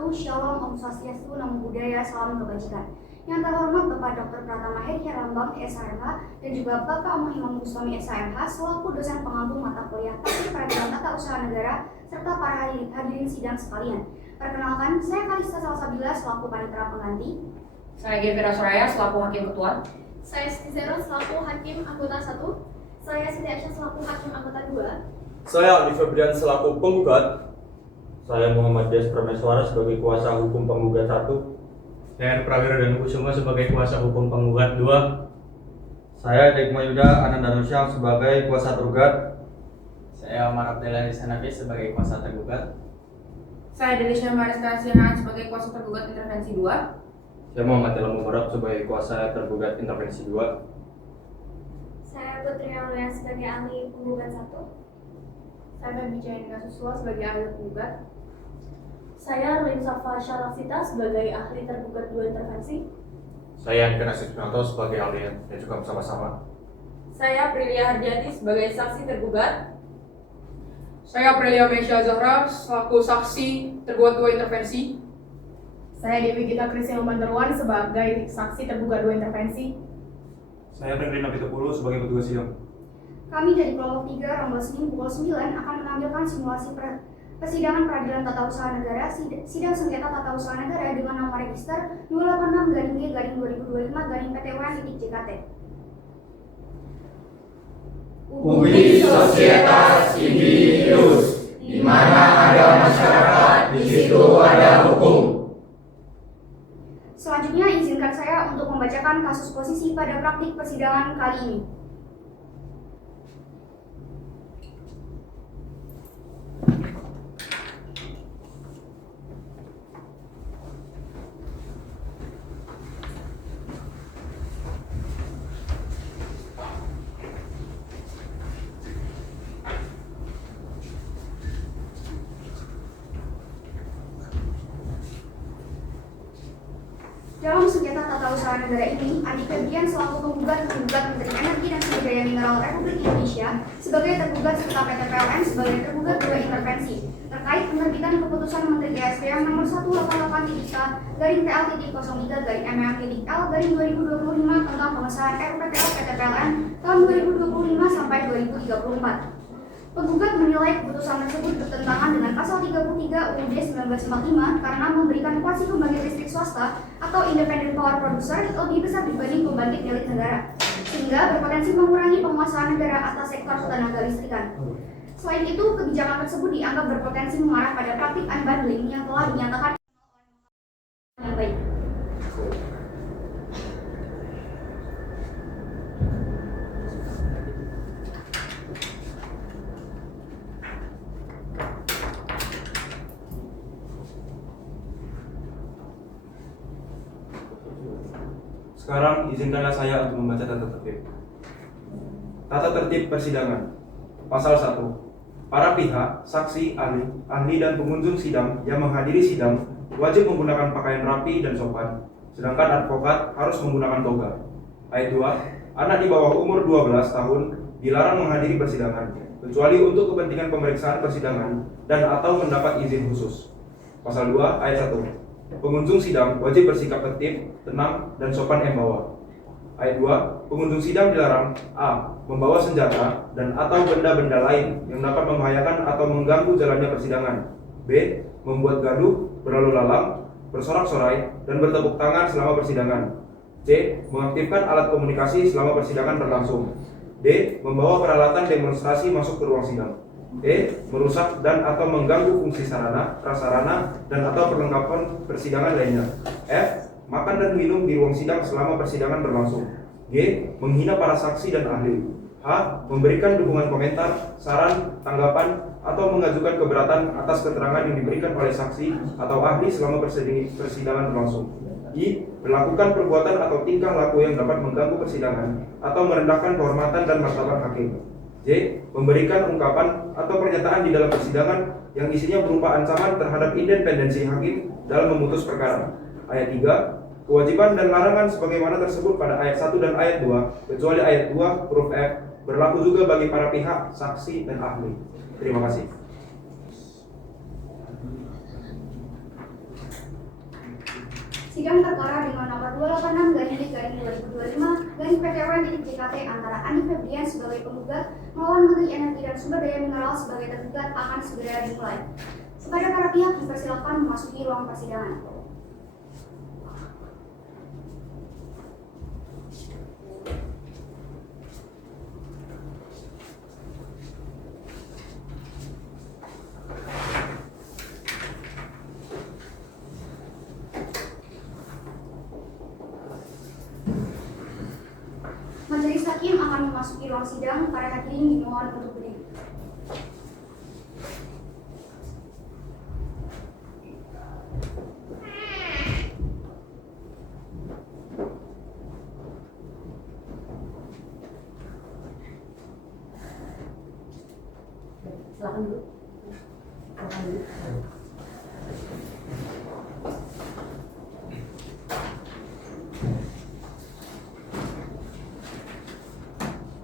wabarakatuh. Shalom, Om Swastiastu, Namo Buddhaya, salam kebajikan. Yang terhormat Bapak Dr. Pratama Heri Herlambang, SHMH, dan juga Bapak Omong Imam Gustami, SHMH, selaku dosen pengampu mata kuliah Teknik Peradilan Tata Usaha Negara, serta para hadirin sidang sekalian. Perkenalkan, saya Kalista Salsabila, selaku panitera pengganti. Saya Gevira Soraya, selaku Hakim Ketua. Saya Siti Zero, selaku Hakim Anggota 1. Saya Siti Aisyah, selaku Hakim Anggota 2. Saya Aldi Febrian, selaku penggugat. Saya Muhammad Dias Prameswara sebagai kuasa hukum penggugat 1. Saya Prawira dan Kusuma sebagai kuasa hukum penggugat 2. Saya Degma Yuda Anandanusyam sebagai kuasa tergugat. Saya Omar Abdullah Hanafi sebagai kuasa tergugat. Saya Delisha Mariska Sihan sebagai kuasa tergugat intervensi 2. Saya Muhammad Ilham Mubarak sebagai kuasa tergugat intervensi 2. Saya Putri Aulia sebagai ahli penggugat 1. Saya Febi Jainka Susua sebagai ahli penggugat. Saya Rin Safa Syarafita sebagai ahli tergugat 2 intervensi. Saya Andika Nasib Sunanto sebagai ahli dan juga bersama-sama. Saya Prilia Hardiati sebagai saksi tergugat. Saya Prilia Mesya Zahra selaku saksi tergugat 2 intervensi. Saya Dewi Gita Kristina Mandarwan sebagai saksi tergugat 2 intervensi. Saya Ferdinand Napitupulu sebagai petugas sidang. Kami dari kelompok 3 Rombel Senin pukul 9 akan menampilkan simulasi persidangan peradilan tata usaha negara, sidang sengketa tata usaha negara dengan nomor register 286-G-2025-PTUN-JKT. Public Societas Individuus, di mana ada masyarakat, di situ ada hukum. Selanjutnya izinkan saya untuk membacakan kasus posisi pada praktik persidangan kali ini. Dalam sengketa tata usaha negara ini, Andi Febrian selaku penggugat Menteri Energi dan Sumber Daya Mineral Republik Indonesia sebagai tergugat serta PT PLN sebagai tergugat 2 intervensi terkait penerbitan keputusan Menteri ESDM nomor 188-003-MM-L-2025 tentang pengesahan RUPTL PT PLN tahun 2025 sampai 2034. Penggugat menilai keputusan tersebut bertentangan dengan pasal 33 UUD 1945 karena memberikan kuasi pembangkit listrik swasta atau independent power producer lebih besar dibanding pembangkit milik negara, sehingga berpotensi mengurangi penguasaan negara atas sektor ketenaga listrikan. Selain itu, kebijakan tersebut dianggap berpotensi mengarah pada praktik unbundling yang telah dinyatakan yang baik. Sekarang izinkanlah saya untuk membaca tata tertib. Tata tertib persidangan. Pasal 1. Para pihak, saksi, ahli dan pengunjung sidang yang menghadiri sidang wajib menggunakan pakaian rapi dan sopan, sedangkan advokat harus menggunakan toga. Ayat 2. Anak di bawah umur 12 tahun dilarang menghadiri persidangan, kecuali untuk kepentingan pemeriksaan persidangan dan atau mendapat izin khusus. Pasal 2 ayat 1. Pengunjung sidang wajib bersikap tertib, tenang, dan sopan embawa. Ayat 2. Pengunjung sidang dilarang a. Membawa senjata dan atau benda-benda lain yang dapat membahayakan atau mengganggu jalannya persidangan. b. Membuat gaduh, berlalu lalang, bersorak-sorai, dan bertepuk tangan selama persidangan. c. Mengaktifkan alat komunikasi selama persidangan berlangsung. d. Membawa peralatan demonstrasi masuk ke ruang sidang. e. Merusak dan atau mengganggu fungsi sarana, prasarana, dan atau perlengkapan persidangan lainnya. f. Makan dan minum di ruang sidang selama persidangan berlangsung. g. Menghina para saksi dan ahli. h. Memberikan dukungan komentar, saran, tanggapan, atau mengajukan keberatan atas keterangan yang diberikan oleh saksi atau ahli selama persidangan berlangsung. I. Melakukan perbuatan atau tingkah laku yang dapat mengganggu persidangan atau merendahkan kehormatan dan martabat hakim. J. Memberikan ungkapan atau pernyataan di dalam persidangan yang isinya berupa ancaman terhadap independensi hakim dalam memutus perkara. Ayat 3. Kewajiban dan larangan sebagaimana tersebut pada ayat 1 dan ayat 2, kecuali ayat 2 huruf F, berlaku juga bagi para pihak, saksi, dan ahli. Terima kasih. Sidang perkara dengan nomor 286/2025/PTW-JKT antara Andi Febrian sebagai penggugat melawan Menteri Energi dan Sumber Daya Mineral sebagai tergugat akan segera dimulai. Kepada para pihak dipersilakan memasuki ruang persidangan. Majelis Hakim akan memasuki ruang sidang. Para hadirin dimohon untuk berdiri. Silakan dulu.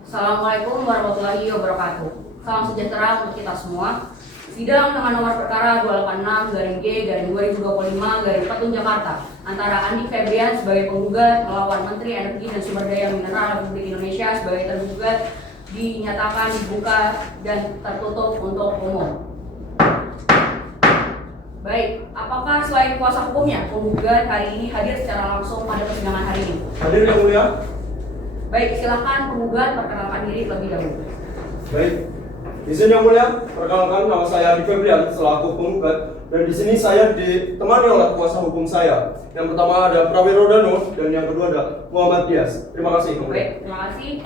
Assalamualaikum warahmatullahi wabarakatuh. Salam sejahtera untuk kita semua. Sidang dengan nomor perkara 286/G/2025/Petun Jakarta antara Andi Febrian sebagai penggugat melawan Menteri Energi dan Sumber Daya Mineral Republik Indonesia sebagai tergugat dinyatakan dibuka dan tertutup untuk umum. Baik, apakah selain kuasa hukumnya penggugat hari ini hadir secara langsung pada persidangan hari ini? Hadir yang mulia. Baik, silakan penggugat perkenalkan diri terlebih dahulu. Baik, izin yang mulia, perkenalkan nama saya Andi Febrian selaku penggugat dan di sini saya ditemani oleh kuasa hukum saya. Yang pertama ada Prawiro Dano dan yang kedua ada Muhammad Dias. Terima kasih. Baik, terima kasih.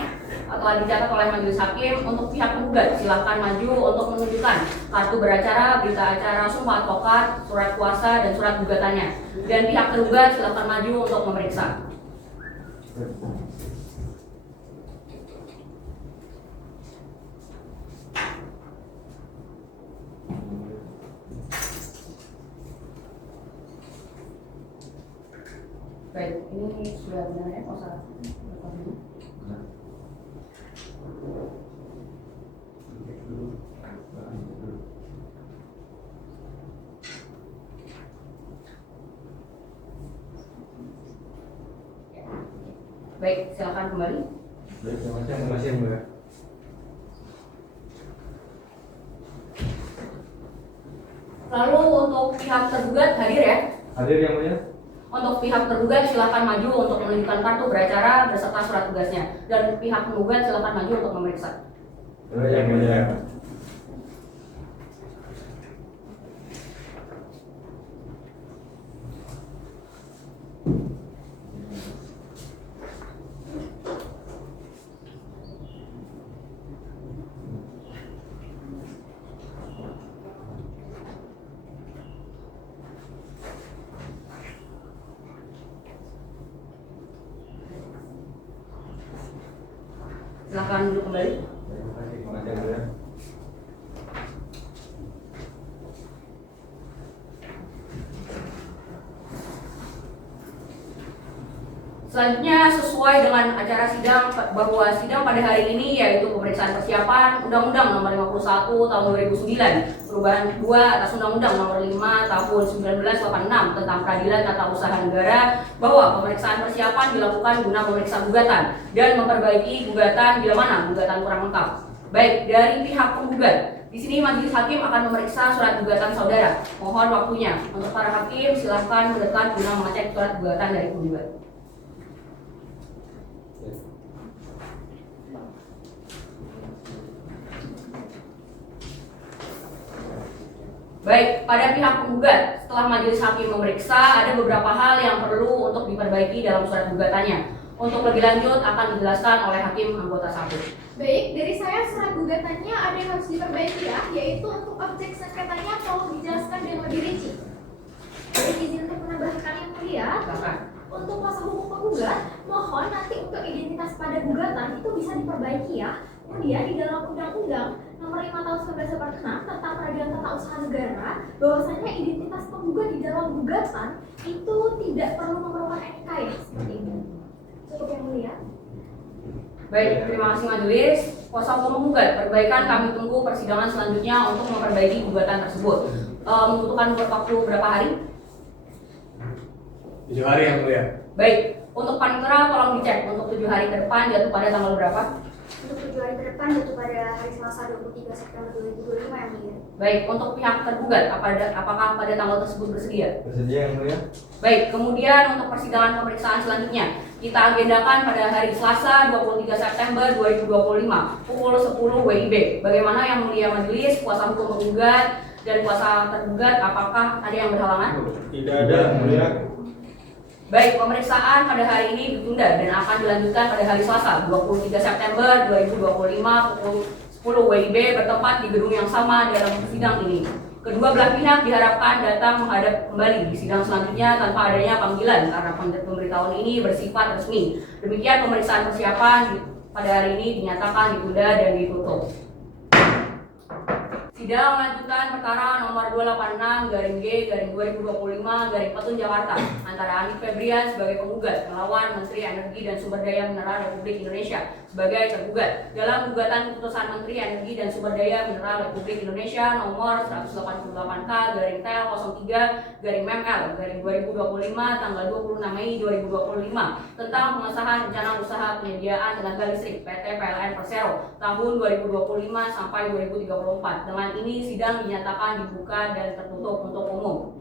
Telah dicatat oleh Majelis Hakim. Untuk pihak penggugat silakan maju untuk menunjukkan kartu beracara, berita acara, sumpah advokat, surat kuasa dan surat gugatannya. Dan pihak tergugat silakan maju untuk memeriksa. Baik, ini sudah benar ya, kalau salah. Baik, silakan kembali. Baik, terima kasih yang mulia. Lalu untuk pihak tergugat hadir ya? Hadir yang mulia. Untuk pihak tergugat silakan maju untuk menunjukkan kartu beracara beserta surat tugasnya. Dan pihak penggugat silakan maju untuk memeriksa. Yang mulia. Silakan duduk kembali. Terima kasih yang mulia. Selanjutnya sesuai dengan acara sidang bahwa sidang pada hari ini yaitu pemeriksaan persiapan Undang-Undang Nomor 51 Tahun 2009 perubahan 2 atas Undang-Undang Nomor 5 Tahun 1986 tentang Peradilan Tata Usaha Negara bahwa pemeriksaan persiapan dilakukan guna memeriksa gugatan dan memperbaiki gugatan bila mana gugatan kurang lengkap. Baik, dari pihak penggugat, di sini Majelis Hakim akan memeriksa surat gugatan saudara. Mohon waktunya. Untuk para hakim silakan mendekat guna mengecek surat gugatan dari penggugat. Baik, pada pihak penggugat, setelah Majelis Hakim memeriksa, ada beberapa hal yang perlu untuk diperbaiki dalam surat gugatannya. Untuk lebih lanjut akan dijelaskan oleh Hakim anggota 1. Baik, dari saya surat gugatannya ada yang harus diperbaiki ya, yaitu untuk objek sengketanya tolong dijelaskan dengan lebih rinci. Baik, izin untuk menambahkan yang mulia. Silakan. Untuk kuasa hukum penggugat, mohon nanti untuk identitas pada gugatan itu bisa diperbaiki ya. Kemudian di dalam Undang-Undang Nomor 5 Tahun 1986 tentang Peradilan Tata Usaha Negara, bahwasanya identitas penggugat di dalam gugatan itu tidak perlu memerlukan NIK ya, seperti itu. Cukup yang mulia. Baik, terima kasih majelis. Kuasa hukum penggugat, perbaikan kami tunggu persidangan selanjutnya untuk memperbaiki gugatan tersebut. Membutuhkan waktu berapa hari? 7 hari yang mulia. Baik, untuk panitera tolong dicek untuk 7 hari ke depan jatuh pada tanggal berapa? Untuk 7 hari ke depan jatuh pada hari Selasa 23 September 2025 yang mulia. Baik, untuk pihak tergugat apakah pada tanggal tersebut bersedia? Bersedia yang mulia. Baik, kemudian untuk persidangan pemeriksaan selanjutnya kita agendakan pada hari Selasa 23 September 2025 pukul 10 WIB. Bagaimana yang mulia majelis, kuasa hukum penggugat dan kuasa tergugat, apakah ada yang berhalangan? Tidak ada yang mulia. Baik, pemeriksaan pada hari ini ditunda dan akan dilanjutkan pada hari Selasa 23 September 2025 pukul 10 WIB bertempat di gedung yang sama dalam sidang ini. Kedua belah pihak diharapkan datang menghadap kembali di sidang selanjutnya tanpa adanya panggilan karena pemberitahuan ini bersifat resmi. Demikian pemeriksaan persiapan pada hari ini dinyatakan ditunda dan ditutup. Sidang lanjutan perkara nomor 286-G-2025-Petun Jakarta antara Andik Febrian sebagai penggugat melawan Menteri Energi dan Sumber Daya Mineral Republik Indonesia sebagai tergugat dalam gugatan keputusan Menteri Energi dan Sumber Daya Mineral Republik Indonesia nomor 188K-TL03-ML-2025 tanggal 26 Mei 2025 tentang pengesahan rencana usaha penyediaan tenaga listrik PT PLN Persero tahun 2025 sampai 2034. Dengan ini sidang dinyatakan dibuka dan tertutup untuk umum.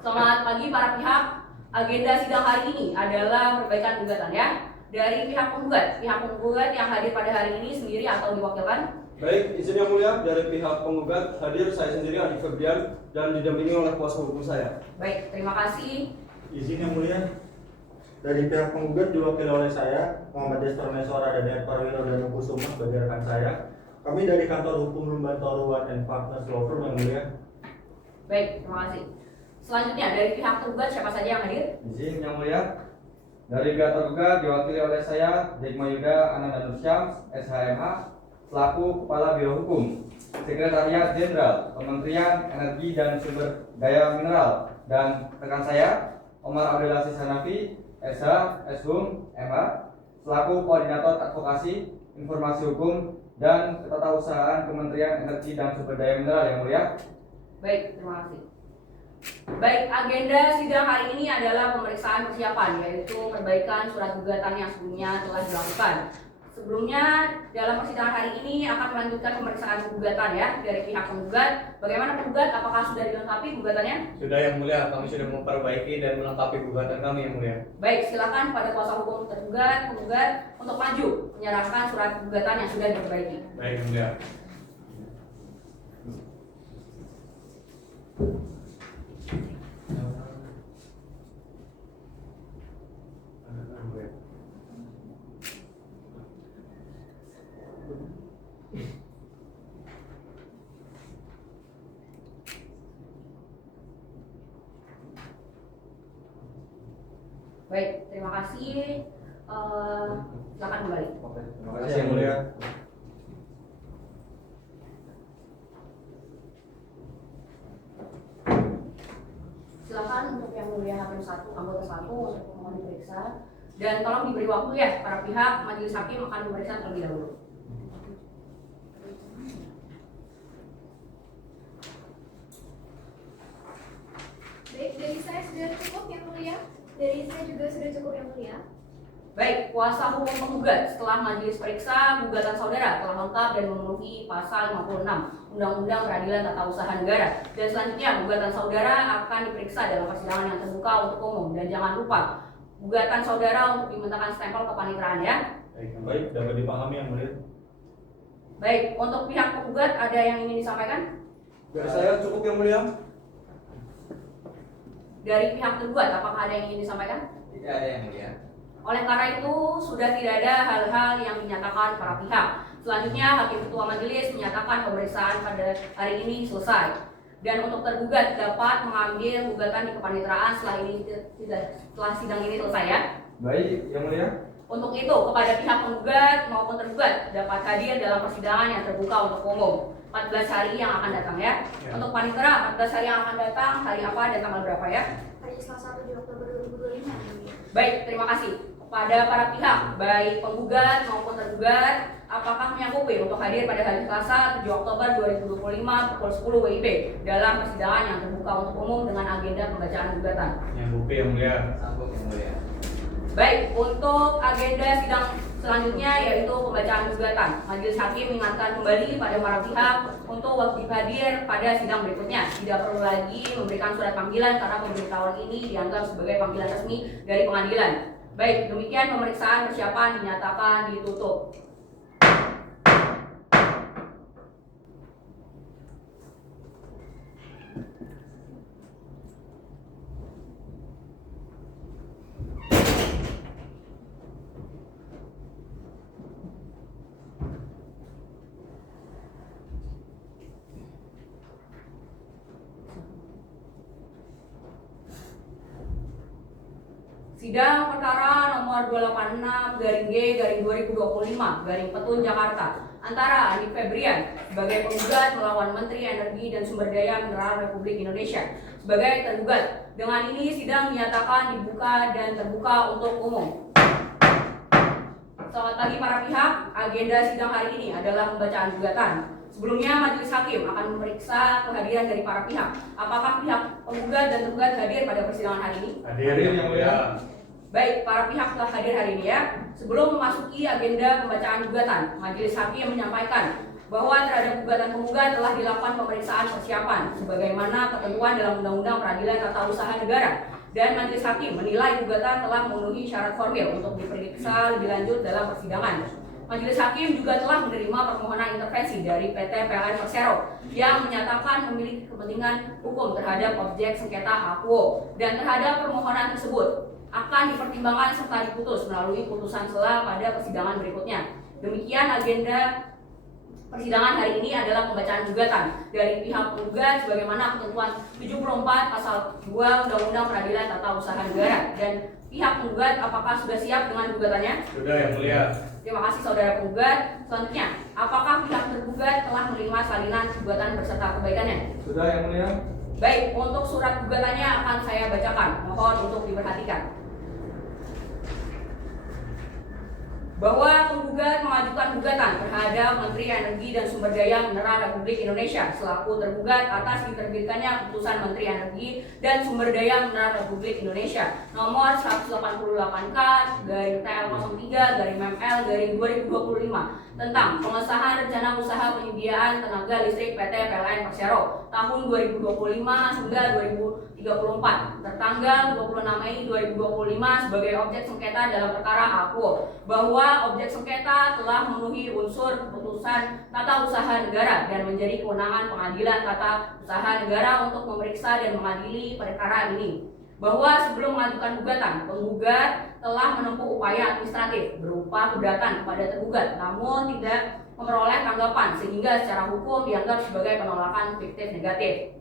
Selamat pagi para pihak. Agenda sidang hari ini adalah perbaikan gugatan ya. Dari pihak penggugat yang hadir pada hari ini sendiri atau diwakilkan? Baik, izin yang mulia, dari pihak penggugat hadir saya sendiri Andik Febrian dan didampingi oleh kuasa hukum saya. Baik, terima kasih. Izin yang mulia. Dari pihak penggugat diwakili oleh saya, Muhammad Destor Mesora dan Parwiro dan Kusuma sebagai rekan saya. Kami dari kantor hukum Lumbanto Ruan and Partners Law Firm yang mulia. Baik, terima kasih. Selanjutnya dari pihak tergugat siapa saja yang hadir? Izin yang mulia. Dari pihak tergugat diwakili oleh saya, Jekma Yuda Ananda Syams, SHMH, selaku Kepala Biro Hukum, Sekretariat Jenderal Kementerian Energi dan Sumber Daya Mineral, dan rekan saya, Omar Abdullah Hanafi, SH, Shum, MH, selaku Koordinator Advokasi, Informasi Hukum, dan Ketatausahaan Kementerian Energi dan Sumber Daya Mineral yang mulia. Baik, terima kasih. Baik, agenda sidang hari ini adalah pemeriksaan persiapan, yaitu perbaikan surat gugatan yang sebelumnya telah dilakukan. Sebelumnya, dalam persidangan hari ini akan melanjutkan pemeriksaan gugatan ya dari pihak penggugat. Bagaimana penggugat? Apakah sudah dilengkapi gugatannya? Sudah yang mulia, kami sudah memperbaiki dan melengkapi gugatan kami yang mulia. Baik, silakan pada kuasa hukum tergugat, penggugat untuk maju menyerahkan surat gugatan yang sudah diperbaiki. Baik yang mulia. Baik, terima kasih. Silakan kembali. Terima kasih yang mulia. Silakan untuk yang mulia hakim 1, anggota 1 untuk memohon diperiksa. Dan tolong diberi waktu ya, para pihak majelis hakim akan memeriksa terlebih dahulu. Baik, dari saya sudah cukup yang mulia. Dari saya juga sudah cukup yang mulia. Baik, kuasa hukum penggugat setelah majelis periksa gugatan saudara telah lengkap dan memenuhi pasal 56 Undang-Undang Peradilan Tata Usaha Negara. Dan selanjutnya gugatan saudara akan diperiksa dalam persidangan yang terbuka untuk umum. Dan jangan lupa gugatan saudara untuk dimintakan stempel kepanitraan ya. Baik, dapat dipahami yang mulia. Baik, untuk pihak penggugat ada yang ingin disampaikan? Dari saya cukup yang mulia. Dari pihak tergugat apakah ada yang ingin disampaikan? Tidak ada yang mulia. Oleh karena itu, sudah tidak ada hal-hal yang dinyatakan para pihak. Selanjutnya, Hakim Ketua Majelis menyatakan pemeriksaan pada hari ini selesai. Dan untuk tergugat dapat mengambil gugatan di kepanitraan setelah sidang ini selesai ya. Baik, yang mulia. Untuk itu, kepada pihak penggugat maupun tergugat dapat hadir dalam persidangan yang terbuka untuk umum 14 hari yang akan datang ya. Untuk panitera 14 hari yang akan datang, hari apa dan tanggal berapa ya? Hari Selasa 7 Oktober 2025. Baik, terima kasih. kepada para pihak, baik penggugat maupun tergugat, apakah menyanggupi untuk hadir pada hari Selasa 7 Oktober 2025 pukul 10 WIB dalam persidangan yang terbuka untuk umum dengan agenda pembacaan gugatan. Menyanggupi yang mulia. Sanggup yang mulia. Baik, untuk agenda sidang selanjutnya yaitu pembacaan gugatan. Majelis Hakim mengingatkan kembali pada para pihak untuk wajib hadir pada sidang berikutnya. Tidak perlu lagi memberikan surat panggilan karena pemberitahuan ini dianggap sebagai panggilan resmi dari pengadilan. Baik, demikian pemeriksaan persiapan dinyatakan ditutup. Sidang perkara nomor 286-G-2025 Jakarta antara Andi Febrian sebagai penggugat melawan Menteri Energi dan Sumber Daya Mineral Republik Indonesia sebagai tergugat. Dengan ini sidang dinyatakan dibuka dan terbuka untuk umum. Selamat pagi para pihak. Agenda sidang hari ini adalah pembacaan gugatan. Sebelumnya Majelis Hakim akan memeriksa kehadiran dari para pihak. Apakah pihak penggugat dan tergugat hadir pada persidangan hari ini? Hadir yang mulia. Baik, para pihak telah hadir hari ini ya. Sebelum memasuki agenda pembacaan gugatan, Majelis Hakim menyampaikan bahwa terhadap gugatan penggugat telah dilakukan pemeriksaan persiapan sebagaimana ketentuan dalam Undang-Undang Peradilan Tata Usaha Negara, dan Majelis Hakim menilai gugatan telah memenuhi syarat formil untuk diperiksa lebih lanjut dalam persidangan. Majelis Hakim juga telah menerima permohonan intervensi dari PT PLN Persero yang menyatakan memiliki kepentingan hukum terhadap objek sengketa Aquo, dan terhadap permohonan tersebut akan dipertimbangkan serta diputus melalui putusan sela pada persidangan berikutnya. Demikian agenda persidangan hari ini adalah pembacaan gugatan dari pihak penggugat sebagaimana ketentuan 74 pasal 2 Undang-Undang Peradilan Tata Usaha Negara. Dan pihak penggugat apakah sudah siap dengan gugatannya? Sudah yang mulia. Terima kasih saudara penggugat. Selanjutnya, apakah pihak tergugat telah menerima salinan gugatan beserta kebaikannya? Sudah yang mulia. Baik, untuk surat gugatannya akan saya bacakan. Mohon untuk diperhatikan. Bahwa penggugat mengajukan gugatan terhadap Menteri Energi dan Sumber Daya Mineral Republik Indonesia selaku tergugat atas diterbitkannya Putusan Menteri Energi dan Sumber Daya Mineral Republik Indonesia nomor 188K/TL03/ML/2025 tentang pengesahan rencana usaha penyediaan tenaga listrik PT PLN Persero tahun 2025 hingga 2034 tertanggal 26 Mei 2025 sebagai objek sengketa dalam perkara Aquo, bahwa objek sengketa telah memenuhi unsur keputusan tata usaha negara dan menjadi kewenangan pengadilan tata usaha negara untuk memeriksa dan mengadili perkara ini. Bahwa sebelum mengajukan gugatan, penggugat telah menempuh upaya administratif berupa keberatan kepada tergugat namun tidak memperoleh tanggapan sehingga secara hukum dianggap sebagai penolakan fiktif negatif.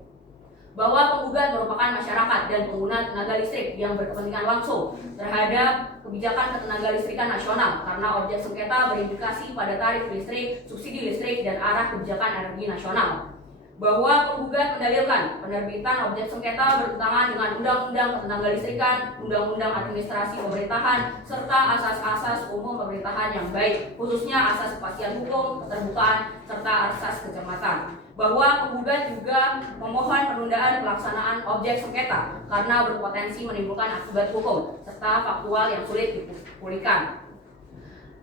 Bahwa penggugat merupakan masyarakat dan pengguna tenaga listrik yang berkepentingan langsung terhadap kebijakan ketenagalistrikan nasional karena objek sengketa berimplikasi pada tarif listrik, subsidi listrik, dan arah kebijakan energi nasional. Bahwa penggugat mendalilkan penerbitan objek sengketa bertentangan dengan Undang-Undang Ketenagalistrikan, Undang-Undang Administrasi Pemerintahan, serta asas-asas umum pemerintahan yang baik, khususnya asas kepastian hukum, keterbukaan, serta asas kecermatan. Bahwa penggugat juga memohon penundaan pelaksanaan objek sengketa karena berpotensi menimbulkan akibat hukum serta faktual yang sulit dipulihkan.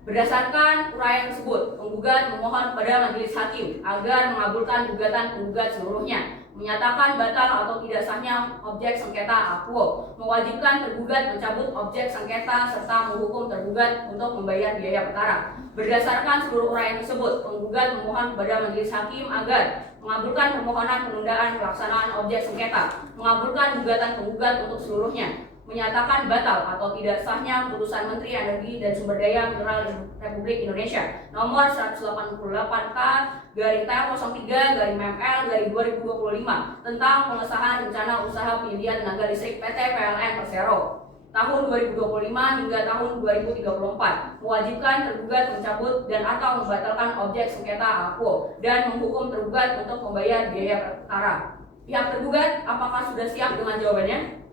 Berdasarkan uraian tersebut, penggugat memohon kepada Majelis Hakim agar mengabulkan gugatan penggugat seluruhnya, menyatakan batal atau tidak sahnya objek sengketa Aquo, mewajibkan tergugat mencabut objek sengketa serta menghukum tergugat untuk membayar biaya perkara. Berdasarkan seluruh uraian tersebut, penggugat memohon kepada Majelis Hakim agar mengabulkan permohonan penundaan pelaksanaan objek sengketa, mengabulkan gugatan penggugat untuk seluruhnya, menyatakan batal atau tidak sahnya Putusan Menteri Energi dan Sumber Daya Mineral Republik Indonesia nomor 188K/TL03/ML/2025 tentang pengesahan rencana usaha penyediaan tenaga listrik PT PLN Persero tahun 2025 hingga tahun 2034, mewajibkan tergugat mencabut dan atau membatalkan objek sengketa Aquo dan menghukum tergugat untuk membayar biaya perkara. Pihak tergugat apakah sudah siap dengan jawabannya?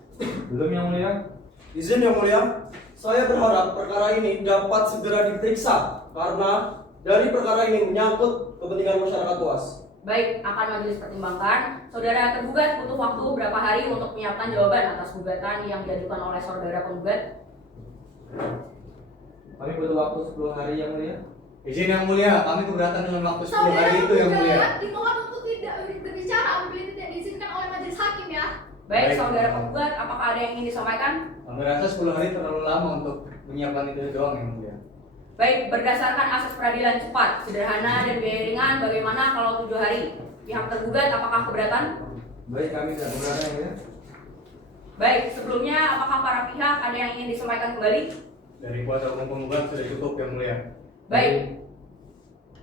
Belum yang mulia. Izin yang mulia, saya berharap perkara ini dapat segera diperiksa karena dari perkara ini menyangkut kepentingan masyarakat luas. Baik, akan majelis pertimbangkan. Saudara tergugat butuh waktu berapa hari untuk menyiapkan jawaban atas gugatan yang diajukan oleh saudara penggugat? Kami butuh waktu 10 hari yang mulia. Izin yang mulia, kami keberatan dengan waktu 10 hari itu yang mulia. Dimohon untuk tidak berbicara apabila tidak diizinkan oleh majelis hakim ya. Baik, Baik. saudara penggugat, apakah ada yang ingin disampaikan? Kami rasa 10 hari terlalu lama untuk menyiapkan itu doang yang mulia. Baik, berdasarkan asas peradilan cepat, sederhana, dan biaya ringan, bagaimana kalau 7 hari? Pihak tergugat apakah keberatan? Baik, kami tidak keberatan yang mulia. Baik, sebelumnya apakah para pihak ada yang ingin disampaikan kembali? Dari kuasa hukum penggugat sudah cukup yang mulia. Baik,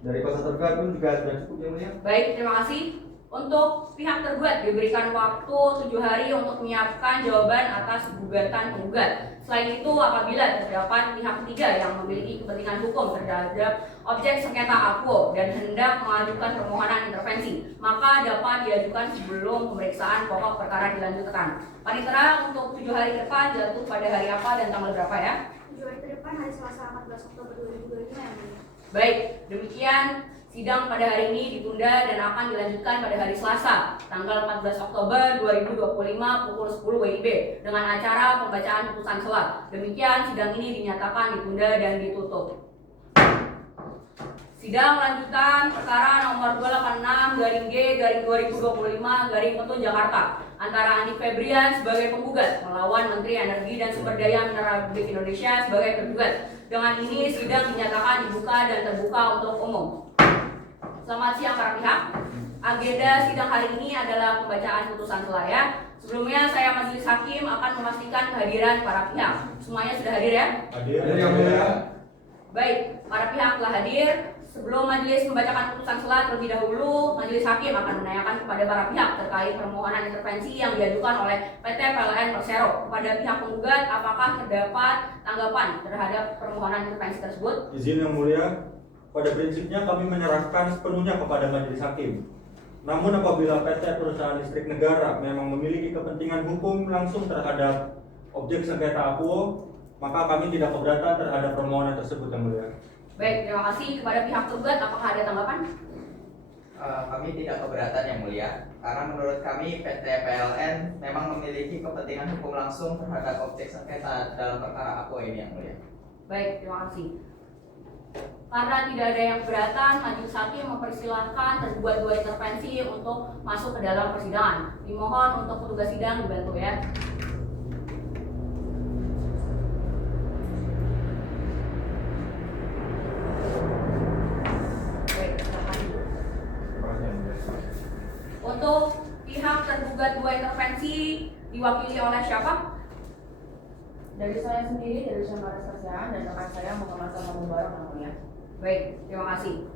Dari kuasa tergugat pun juga sudah cukup yang mulia. baik, terima kasih. Untuk pihak tergugat diberikan waktu 7 hari untuk menyiapkan jawaban atas gugatan penggugat. Selain itu, apabila terdapat pihak ketiga yang memiliki kepentingan hukum terhadap objek sengketa akuo dan hendak mengajukan permohonan intervensi, maka dapat diajukan sebelum pemeriksaan pokok perkara dilanjutkan. Panitera untuk 7 hari ke depan jatuh pada hari apa dan tanggal berapa ya? 7 hari ke depan hari Selasa 14 Oktober 2025 yang mulia. Baik, demikian sidang pada hari ini ditunda dan akan dilanjutkan pada hari Selasa, tanggal 14 Oktober 2025 pukul 10 WIB dengan acara pembacaan putusan sela. Demikian sidang ini dinyatakan ditunda dan ditutup. Sidang lanjutan perkara nomor 286-G-2025 Jakarta antara Andi Febrian sebagai penggugat melawan Menteri Energi dan Sumber Daya Mineral Republik Indonesia sebagai tergugat. Dengan ini sidang dinyatakan dibuka dan terbuka untuk umum. Selamat siang para pihak. Agenda sidang hari ini adalah pembacaan putusan sela ya. Sebelumnya saya majelis hakim akan memastikan kehadiran para pihak. Semuanya sudah hadir ya? Hadir yang mulia. Baik, para pihak telah hadir. Sebelum majelis membacakan putusan sela terlebih dahulu, majelis hakim akan menanyakan kepada para pihak terkait permohonan intervensi yang diajukan oleh PT PLN Persero. Kepada pihak penggugat, apakah terdapat tanggapan terhadap permohonan intervensi tersebut? Izin yang mulia, pada prinsipnya kami menyerahkan sepenuhnya kepada majelis hakim. Namun apabila PT Perusahaan Listrik Negara memang memiliki kepentingan hukum langsung terhadap objek sengketa akuo, maka kami tidak keberatan terhadap permohonan tersebut yang mulia. Baik, terima kasih. Kepada pihak penggugat, apakah ada tanggapan? Kami tidak keberatan yang mulia, karena menurut kami PT PLN memang memiliki kepentingan hukum langsung terhadap objek sengketa dalam perkara akuo ini yang mulia. Baik, terima kasih. Karena tidak ada yang keberatan, majelis hakim mempersilahkan tergugat dua intervensi untuk masuk ke dalam persidangan. Dimohon untuk petugas sidang dibantu ya. Untuk pihak tergugat dua intervensi diwakili oleh siapa? Dari saya sendiri, dari Syamara Sasiaan dan rekan saya Muhammad Salman Mubarak namanya. Baik, terima kasih.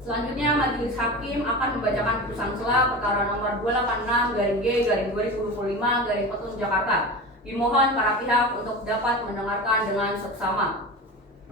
Selanjutnya majelis hakim akan membacakan putusan sela perkara nomor 286-G-2025 Jakarta. Dimohon para pihak untuk dapat mendengarkan dengan seksama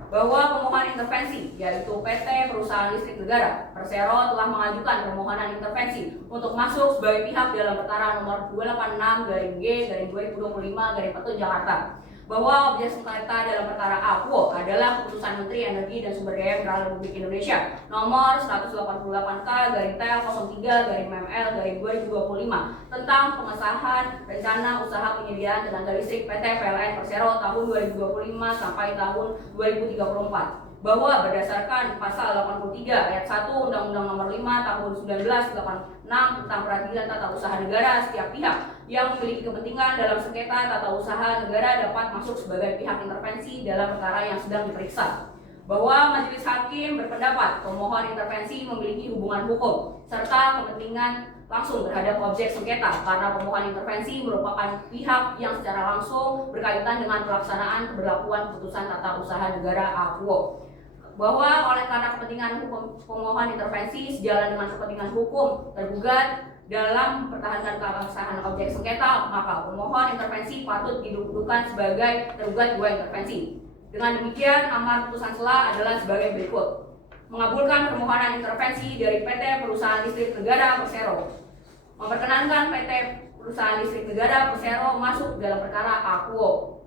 bahwa pemohon intervensi yaitu PT Perusahaan Listrik Negara Persero telah mengajukan permohonan intervensi untuk masuk sebagai pihak dalam perkara nomor 286-G-2025 Jakarta, bahwa objek sengketa dalam perkara akuo adalah keputusan Menteri Energi dan Sumber Daya Mineral Republik Indonesia nomor 188K-TL03-ML-2025 tentang pengesahan rencana usaha penyediaan tenaga listrik PT PLN Persero tahun 2025 sampai tahun 2034, bahwa berdasarkan pasal 83 ayat 1 Undang-Undang Nomor 5 Tahun 1986 tentang Peradilan Tata Usaha Negara, setiap pihak yang memiliki kepentingan dalam sengketa tata usaha negara dapat masuk sebagai pihak intervensi dalam perkara yang sedang diperiksa. Bahwa majelis hakim berpendapat pemohon intervensi memiliki hubungan hukum serta kepentingan langsung terhadap objek sengketa karena pemohon intervensi merupakan pihak yang secara langsung berkaitan dengan pelaksanaan keberlakuan putusan tata usaha negara akuo. Bahwa oleh karena kepentingan hukum pemohon intervensi sejalan dengan kepentingan hukum tergugat dalam mempertahankan keabsahan objek sengketa, maka pemohon intervensi patut didudukan sebagai tergugat dua intervensi. Dengan demikian, amar putusan sela adalah sebagai berikut: mengabulkan permohonan intervensi dari PT Perusahaan Listrik Negara Persero, memperkenankan PT perusahaan listrik negara Persero masuk dalam perkara Akuo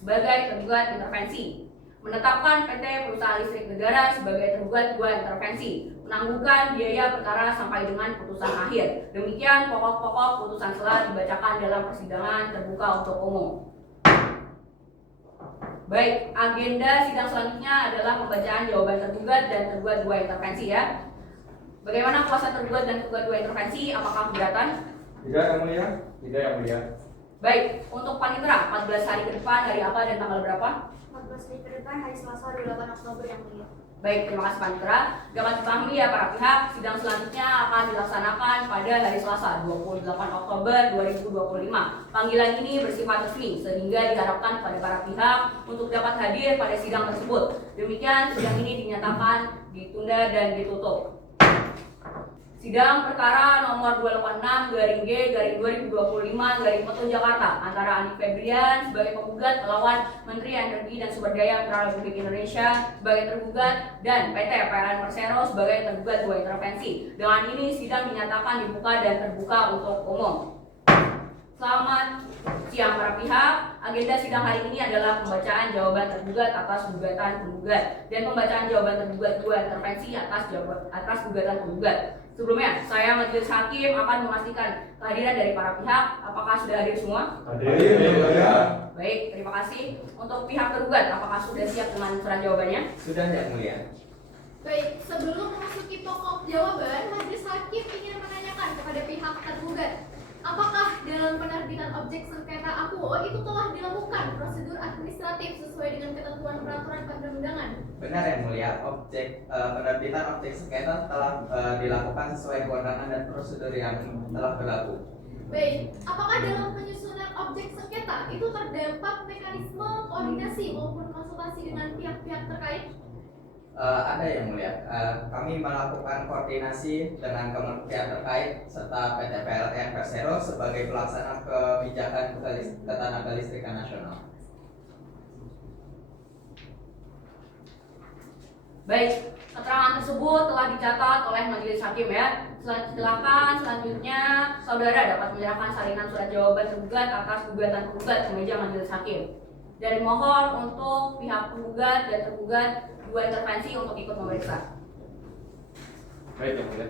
sebagai tergugat intervensi, menetapkan PT Perusahaan Listrik Negara sebagai tergugat 2 intervensi, menangguhkan biaya perkara sampai dengan putusan akhir. Demikian pokok-pokok putusan telah dibacakan dalam persidangan terbuka untuk umum. Baik, agenda sidang selanjutnya adalah pembacaan jawaban tergugat dan tergugat 2 intervensi ya. Bagaimana kuasa tergugat dan tergugat 2 intervensi? Apakah keberatan? Tidak yang mulia. Tidak yang mulia. Baik, untuk panitera 14 hari ke depan hari apa dan tanggal berapa? 14 hari ke depan hari Selasa 28 Oktober yang mulia. Baik, terima kasih panitera. Dapat dipahami ya para pihak, sidang selanjutnya akan dilaksanakan pada hari Selasa 28 Oktober 2025. Panggilan ini bersifat resmi sehingga diharapkan pada para pihak untuk dapat hadir pada sidang tersebut. Demikian sidang ini dinyatakan ditunda dan ditutup. Sidang perkara nomor 286-G-2025-Meto Jakarta antara Andi Febrian sebagai penggugat melawan Menteri Energi dan Sumber Daya Mineral Republik Indonesia sebagai tergugat dan PT PLN Persero sebagai tergugat 2 intervensi. Dengan ini sidang dinyatakan dibuka dan terbuka untuk umum. Selamat siang para pihak. Agenda sidang hari ini adalah pembacaan jawaban tergugat atas gugatan penggugat dan pembacaan jawaban tergugat 2 intervensi atas gugatan penggugat. Sebelumnya, saya majelis hakim akan memastikan kehadiran dari para pihak. Apakah sudah hadir semua? Hadir. Baik, terima kasih. Untuk pihak tergugat, apakah sudah siap dengan surat jawabannya? Sudah yang mulia. Baik, sebelum memasuki pokok jawaban, majelis hakim ingin menanyakan kepada pihak tergugat, apakah dalam penerbitan objek sengketa Akuo itu telah dilakukan prosedur administratif sesuai dengan ketentuan peraturan perundang-undangan? Benar yang mulia, penerbitan objek sengketa telah dilakukan sesuai kewenangan dan prosedur yang telah berlaku. Baik, apakah dalam penyusunan objek sengketa itu terdapat mekanisme koordinasi maupun konsultasi dengan pihak-pihak terkait? Ada yang mulia. Kami melakukan koordinasi dengan kementerian terkait serta PT PLN Persero sebagai pelaksana kebijakan ketenagalistrikan nasional. Baik, keterangan tersebut telah dicatat oleh majelis hakim ya. Silakan selanjutnya saudara dapat menyerahkan salinan surat jawaban tergugat atas gugatan penggugat ke meja majelis hakim. Dan mohon untuk pihak penggugat dan tergugat 2 intervensi untuk ikut memeriksa. Baik yang mulia.